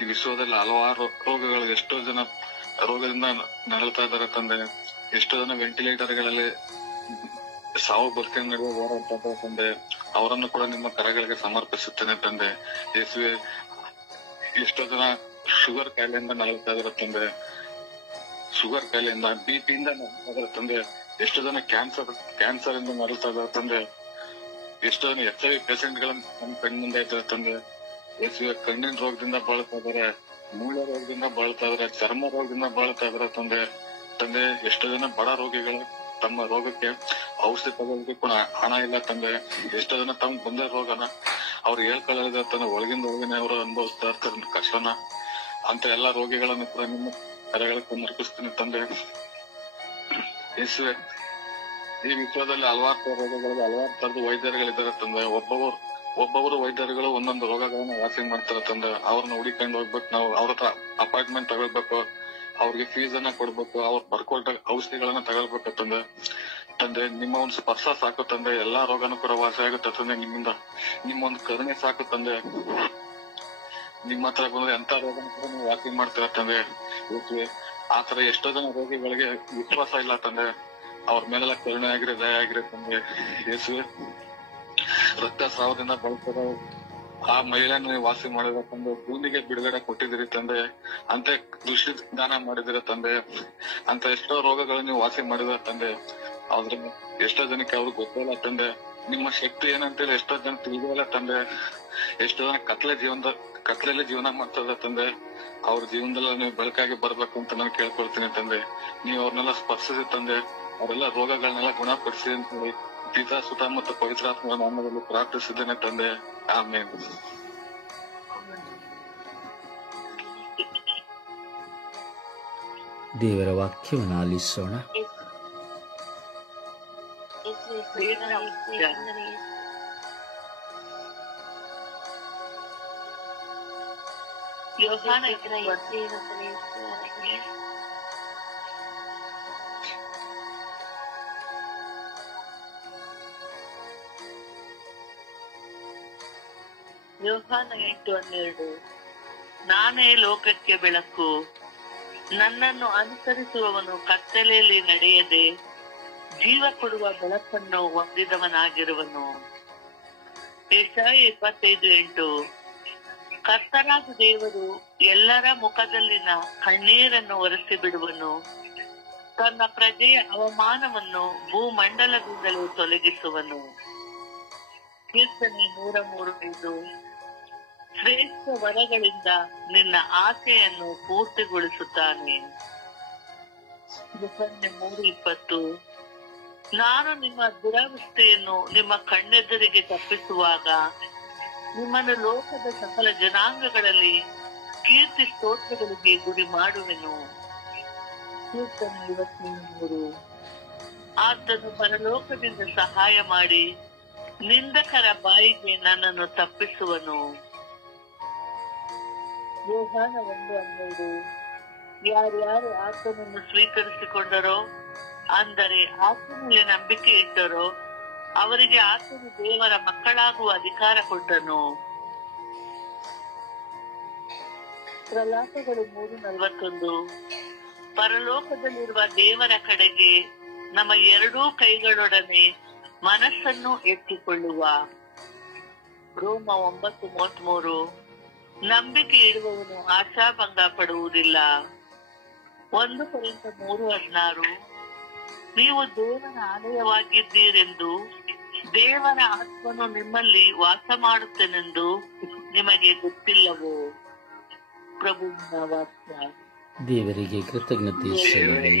ಈ ವಿಶ್ವದಲ್ಲಿ ಹಲವಾರು ರೋಗಗಳು, ಎಷ್ಟೋ ಜನ ರೋಗದಿಂದ ನರಳ್ತಾ ಇದ್ದಾರೆ ತಂದೆ. ಎಷ್ಟೋ ಜನ ವೆಂಟಿಲೇಟರ್ಗಳಲ್ಲಿ ಸಾವು ಬದುಕಿನ ನಡುವೆ ಹೋರಾಡ್ತಾ ಇದ್ದಾರೆ ತಂದೆ. ಅವರನ್ನು ಕೂಡ ನಿಮ್ಮ ಕರಗಳಿಗೆ ಸಮರ್ಪಿಸುತ್ತೇನೆ ತಂದೆ. ಯೇಸುವೆ ಎಷ್ಟೋ ಜನ ಶುಗರ್ ಕಾಯಿಲೆಯಿಂದ ನರಳ್ತಾ ಇದಾರೆ ತಂದೆ. ಶುಗರ್ ಕಾಯಿಲೆಯಿಂದ, ಬಿಪಿಯಿಂದ ನರಳ್ತಾ ಇದಾರೆ ತಂದೆ. ಎಷ್ಟೋ ಜನ ಕ್ಯಾನ್ಸರ್ ಇಂದ ನರಳ್ತಾ ಇದಾರೆ ತಂದೆ. ಎಷ್ಟೋ ಜನ HIV ಪೇಷಂಟ್ಗಳನ್ನು ನಮ್ಮ ಕಣ್ಮುಂದೆ ಇದ್ದಾರೆ ತಂದೆ. ಯೇಸುವೆ ಕಣ್ಣಿನ ರೋಗದಿಂದ ಬಳಲ್ತಾ ಇದಾರೆ, ಮೂಳೆ ರೋಗದಿಂದ ಬಳಲ್ತಾ ಇದಾರೆ, ಚರ್ಮ ರೋಗದಿಂದ ಬಳಲ್ತಾ ಇದಾರೆ ತಂದೆ. ಎಷ್ಟೋ ಜನ ಬಡ ರೋಗಿಗಳು ತಮ್ಮ ರೋಗಕ್ಕೆ ಔಷಧಿ ತಗೊಳ್ಳೋದಕ್ಕೆ ಕೂಡ ಹಣ ಇಲ್ಲ ತಂದೆ. ಎಷ್ಟೋ ಜನ ತಮ್ಮ ಬಂದ ರೋಗನ ಅವ್ರು ಹೇಳ್ಕೊಳ್ಳೋದ ತಂದೆ, ಒಳಗಿಂದ ಒಳಗಿನ ಅವರು ಅನುಭವಿಸ್ತಾ ಇರ್ತಾರೆ ಕಷ್ಟನ. ಅಂತ ಎಲ್ಲಾ ರೋಗಿಗಳನ್ನು ಕೂಡ ನಿಮ್ಮ ಕರೆಗಳಿಗೆ ಸಮರ್ಪಿಸ್ತೀನಿ ತಂದೆ. ಯೇಸುವೆ ಈ ವಿಶ್ವದಲ್ಲಿ ಹಲವಾರು ರೋಗಗಳಿಗೆ ಹಲವಾರು ತರದ ವೈದ್ಯರುಗಳಿದ್ದಾರೆ ತಂದೆ. ಒಬ್ಬೊಬ್ಬರು ವೈದ್ಯರುಗಳು ಒಂದೊಂದು ರೋಗಗಳನ್ನ ವಾಸಿ ಮಾಡ್ತಾರೆ ತಂದೆ. ಅವ್ರನ್ನ ಹುಡಿಕೊಂಡು ಹೋಗ್ಬೇಕು ನಾವು. ಅವ್ರ ಹತ್ರ ಅಪಾಯಿಂಟ್ಮೆಂಟ್ ತಗೊಳ್ಬೇಕು, ಅವ್ರಿಗೆ ಫೀಸ್ ಅನ್ನ ಕೊಡ್ಬೇಕು, ಅವ್ರು ಬರ್ಕೊಳ್ತ ಔಷಧಿಗಳನ್ನ ತಗೊಳ್ಬೇಕು ತಂದೆ. ನಿಮ್ಮ ಒಂದು ಸ್ಪರ್ಶ ಸಾಕು ತಂದೆ, ಎಲ್ಲಾ ರೋಗನೂ ಕೂಡ ವಾಸಿ ಆಗುತ್ತೆ ತಂದೆ. ನಿಮ್ಮ ಒಂದು ಕರುಣೆ ಸಾಕು ತಂದೆ. ನಿಮ್ಮ ಹತ್ರ ಬಂದ್ರೆ ಎಂತ ರೋಗನ ಕೂಡ ನೀವು ವಾಸಿ ಮಾಡ್ತೀರ ತಂದೆ. ಆತರ ಎಷ್ಟೋ ಜನ ರೋಗಿಗಳಿಗೆ ವಿಶ್ವಾಸ ಇಲ್ಲ ತಂದೆ. ಅವ್ರ ಮೇಲೆಲ್ಲ ಕರುಣೆ ಆಗಿರೋ ದಯ ಆಗಿರೋ ತಂದೆ. ಯೇಸುವೆ ರಕ್ತಸ್ರಾವದಿಂದ ಬಳಸಿರೋ ಆ ಮಹಿಳೆಯನ್ನು ವಾಸಿ ಮಾಡಿದ ತಂದೆ. ಭೂಮಿಗೆ ಬಿಡುಗಡೆ ಕೊಟ್ಟಿದ್ದೀರಿ ತಂದೆ. ಅಂತ ದೃಷ್ಟಿ ದಾನ ಮಾಡಿದಿರ ತಂದೆ. ಅಂತ ಎಷ್ಟೋ ರೋಗಗಳನ್ನು ನೀವು ವಾಸಿ ಮಾಡಿದ ತಂದೆ. ಆದ್ರೆ ಎಷ್ಟೋ ಜನಕ್ಕೆ ಅವ್ರಿಗೆ ಗೊತ್ತಿಲ್ಲ ತಂದೆ. ನಿಮ್ಮ ಶಕ್ತಿ ಏನಂತೇಳಿ ಎಷ್ಟೋ ಜನ ತಿಳಿದಿಲ್ಲ ತಂದೆ. ಎಷ್ಟೋ ಜನ ಕತ್ಲೆಯಲ್ಲಿ ಜೀವನ ಮಾಡ್ತದ ತಂದೆ. ಅವ್ರ ಜೀವನದಲ್ಲ ನೀವು ಬೆಳಕಾಗಿ ಬರ್ಬೇಕು ಅಂತ ನಾನು ಕೇಳ್ಕೊಳ್ತೀನಿ ತಂದೆ. ನೀವು ಅವ್ರನ್ನೆಲ್ಲ ಸ್ಪರ್ಶಿಸಿ ತಂದೆ. ಅವರೆಲ್ಲ ರೋಗಗಳನ್ನೆಲ್ಲ ಗುಣಪಡಿಸಿ ಅಂತ ಹೇಳಿ ಪಿತಾ ಸುತ ಮತ್ತು ಪವಿತ್ರಾತ್ಮ ನಾಮದಲ್ಲಿ ಪ್ರಾರ್ಥಿಸಿದ್ದೇನೆ ತಂದೆ. ಆಮೇನ್. ದೇವರ ವಾಕ್ಯವನ್ನು ಆಲಿಸೋಣ. ಯೋಹಾನ 8:12 ನಾನೇ ಲೋಕಕ್ಕೆ ಬೆಳಕು, ನನ್ನನ್ನು ಅನುಸರಿಸುವವನು ಕತ್ತಲೆಯಲ್ಲಿ ನಡೆಯದೆ ಜೀವ ಕೊಡುವ ಬೆಳಕನ್ನು ಹೊಂದಿದವನಾಗಿರುವನು. ಯೆಶಾಯ 25:8 ಕರ್ತನಾದ ದೇವರು ಎಲ್ಲರ ಮುಖದಲ್ಲಿನ ಕಣ್ಣೀರನ್ನು ಒರೆಸಿ ಬಿಡುವನು, ತನ್ನ ಪ್ರಜೆಯ ಅವಮಾನವನ್ನು ಭೂಮಂಡಲದಿಂದಲೂ ತೊಲಗಿಸುವನು. ಕೀರ್ತನೆ 103 ಶ್ರೇಷ್ಠ ವರಗಳಿಂದ ನಿನ್ನ ಆಸೆಯನ್ನು ಪೂರ್ತಿಗೊಳಿಸುತ್ತಾನೆ. ಕೀರ್ತನೆ 3:20 ನಾನು ನಿಮ್ಮ ದುರವಸ್ಥೆಯನ್ನು ನಿಮ್ಮ ಕಣ್ಣೆದುರಿಗೆ ತಪ್ಪಿಸುವಾಗ ನಿಮ್ಮನ್ನು ಲೋಕದ ಸಕಲ ಜನಾಂಗಗಳಲ್ಲಿ ಕೀರ್ತಿ ಸ್ತೋತ್ರಗಳಿಗೆ ಗುರಿ ಮಾಡುವೆನು. ಕೀರ್ತನೆ 23 ಆತನು ಪರಲೋಕದಿಂದ ಸಹಾಯ ಮಾಡಿ ನಿಂದಕರ ಬಾಯಿಗೆ ನನ್ನನ್ನು ತಪ್ಪಿಸುವನು. ಯೋಹಾನ 1:12 ಯಾರ್ಯಾರು ಆತನನ್ನು ಸ್ವೀಕರಿಸಿಕೊಂಡರೋ, ಅಂದರೆ ಆತನಲ್ಲಿ ನಂಬಿಕೆ ಇಟ್ಟರೋ, ಅವರಿಗೆ ಆತನು ದೇವರ ಮಕ್ಕಳಾಗುವ ಅಧಿಕಾರ ಕೊಟ್ಟನು. ಪ್ರಲಾಪಗಳು 3:41 ಪರಲೋಕದಲ್ಲಿರುವ ದೇವರ ಕಡೆಗೆ ನಮ್ಮ ಎರಡೂ ಕೈಗಳೊಡನೆ ಮನಸ್ಸನ್ನು ಎತ್ತಿಕೊಳ್ಳುವ. ರೋಮ 9:33 ನಂಬಿಕೆ ಇಡುವವನು ಆಶಾಭಂಗ ಪಡುವುದಿಲ್ಲ. 1 ಕೊರಿಂಥ 3:16 ನೀವು ದೇವರ ಆಲಯವಾಗಿದ್ದೀರೆಂದು ದೇವರ ಆತ್ಮನು ನಿಮ್ಮಲ್ಲಿ ವಾಸ ಮಾಡುತ್ತೇನೆಂದು ನಿಮಗೆ ಗೊತ್ತಿಲ್ಲವೋ. ಪ್ರಭುವಿನ ವಾಕ್ಯ. ದೇವರಿಗೆ ಕೃತಜ್ಞತೆ ಸಲ್ಲಲಿ.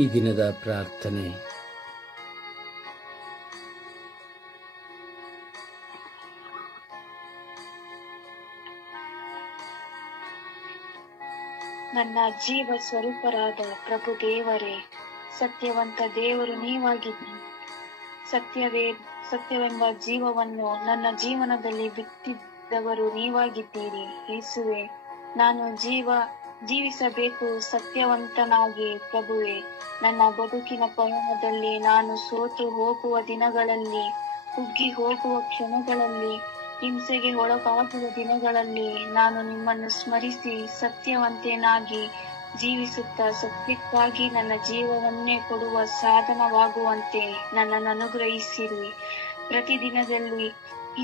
ಈ ದಿನದ ಪ್ರಾರ್ಥನೆ. ನನ್ನ ಜೀವ ಸ್ವರೂಪರಾದ ಪ್ರಭು ದೇವರೇ, ಸತ್ಯವಂತ ದೇವರು ನೀವಾಗಿದ್ದೀರಿ. ಸತ್ಯವೆಂಬ ಜೀವವನ್ನು ನನ್ನ ಜೀವನದಲ್ಲಿ ಬಿತ್ತಿದವರು ನೀವಾಗಿದ್ದೀರಿ. ಯೇಸುವೆ, ನಾನು ಜೀವಿಸಬೇಕು ಸತ್ಯವಂತನಾಗಿ. ಪ್ರಭುವೆ, ನನ್ನ ಬದುಕಿನ ಪಯಣದಲ್ಲಿ ನಾನು ಸೋತು ಹೋಗುವ ದಿನಗಳಲ್ಲಿ, ಕುಗ್ಗಿ ಹೋಗುವ ಕ್ಷಣಗಳಲ್ಲಿ, ಹಿಂಸೆಗೆ ಒಳಗಾಗುವ ದಿನಗಳಲ್ಲಿ ನಾನು ನಿಮ್ಮನ್ನು ಸ್ಮರಿಸಿ ಸತ್ಯವಂತನಾಗಿ ಜೀವಿಸುತ್ತಾ ಸತ್ಯಕ್ಕಾಗಿ ನನ್ನ ಜೀವವನ್ನೇ ಕೊಡುವ ಸಾಧನವಾಗುವಂತೆ ನನ್ನನ್ನು ಅನುಗ್ರಹಿಸಿರಿ. ಪ್ರತಿದಿನದಲ್ಲಿ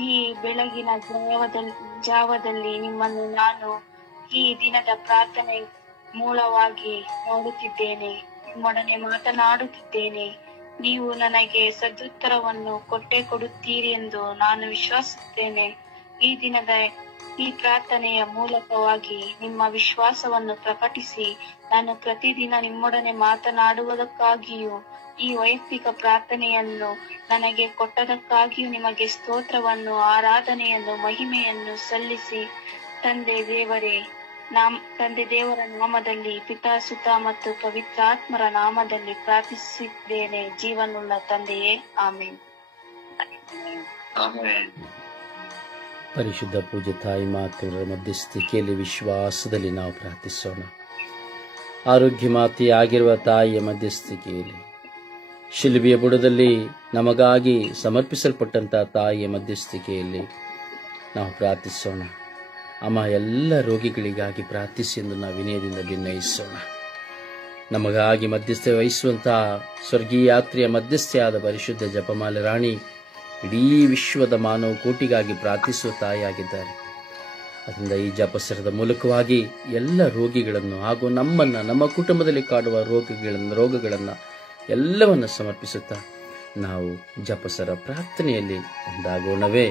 ಈ ಬೆಳಗಿನ ಜಾವದಲ್ಲಿ ನಿಮ್ಮನ್ನು ನಾನು ಈ ದಿನದ ಪ್ರಾರ್ಥನೆ ಮೂಲವಾಗಿ ನೋಡುತ್ತಿದ್ದೇನೆ, ನಿಮ್ಮೊಡನೆ ಮಾತನಾಡುತ್ತಿದ್ದೇನೆ. ನೀವು ನನಗೆ ಸದುತ್ತರವನ್ನು ಕೊಡುತ್ತೀರಿ ಎಂದು ನಾನು ವಿಶ್ವಾಸಿಸುತ್ತೇನೆ. ಈ ದಿನದ ಈ ಪ್ರಾರ್ಥನೆಯ ಮೂಲಕವಾಗಿ ನಿಮ್ಮ ವಿಶ್ವಾಸವನ್ನು ಪ್ರಕಟಿಸಿ ನಾನು ಪ್ರತಿದಿನ ನಿಮ್ಮೊಡನೆ ಮಾತನಾಡುವುದಕ್ಕಾಗಿಯೂ ಈ ವೈಯಕ್ತಿಕ ಪ್ರಾರ್ಥನೆಯನ್ನು ನನಗೆ ಕೊಟ್ಟದಕ್ಕಾಗಿಯೂ ನಿಮಗೆ ಸ್ತೋತ್ರವನ್ನು, ಆರಾಧನೆಯನ್ನು, ಮಹಿಮೆಯನ್ನು ಸಲ್ಲಿಸಿ ತಂದೆ ದೇವರ ನಾಮದಲ್ಲಿ, ಪಿತಾ, ಸುತ ಮತ್ತು ಪವಿತ್ರಾತ್ಮರ ನಾಮದಲ್ಲಿ ಪ್ರಾರ್ಥಿಸಿದ್ದೇನೆ, ಜೀವನುಳ್ಳ ತಂದೆಯೇ, ಆಮೆನ್. ಪರಿಶುದ್ಧ ಪೂಜ್ಯ ತಾಯಿ ಮಾತೆಯರ ಮಧ್ಯಸ್ಥಿಕೆಯಲ್ಲಿ ವಿಶ್ವಾಸದಲ್ಲಿ ನಾವು ಪ್ರಾರ್ಥಿಸೋಣ. ಆರೋಗ್ಯ ಮಾತೆಯಾಗಿರುವ ತಾಯಿಯ ಮಧ್ಯಸ್ಥಿಕೆಯಲ್ಲಿ, ಶಿಲುಬೆಯ ಬುಡದಲ್ಲಿ ನಮಗಾಗಿ ಸಮರ್ಪಿಸಲ್ಪಟ್ಟಂತಹ ತಾಯಿಯ ಮಧ್ಯಸ್ಥಿಕೆಯಲ್ಲಿ ನಾವು ಪ್ರಾರ್ಥಿಸೋಣ. ಅಮ್ಮ, ಎಲ್ಲ ರೋಗಿಗಳಿಗಾಗಿ ಪ್ರಾರ್ಥಿಸಿ ಎಂದು ನಾವು ವಿನಯದಿಂದ ಭಿನ್ನಯಿಸೋಣ. ನಮಗಾಗಿ ಮಧ್ಯಸ್ಥೆ ವಹಿಸುವಂತಹ ಸ್ವರ್ಗೀಯ ಯಾತ್ರೆಯ ಮಧ್ಯಸ್ಥೆಯಾದ ಪರಿಶುದ್ಧ ಜಪಮಾಲೆ ರಾಣಿ ಇಡೀ ವಿಶ್ವದ ಮಾನವ ಕೋಟಿಗಾಗಿ ಪ್ರಾರ್ಥಿಸುವ ತಾಯಿಯಾಗಿದ್ದಾರೆ. ಅದರಿಂದ ಈ ಜಪಸರದ ಮೂಲಕವಾಗಿ ಎಲ್ಲ ರೋಗಿಗಳನ್ನು ಹಾಗೂ ನಮ್ಮ ಕುಟುಂಬದಲ್ಲಿ ಕಾಡುವ ರೋಗಗಳನ್ನು ಎಲ್ಲವನ್ನು ಸಮರ್ಪಿಸುತ್ತಾ ನಾವು ಜಪಸರ ಪ್ರಾರ್ಥನೆಯಲ್ಲಿ ಒಂದಾಗೋಣವೇ.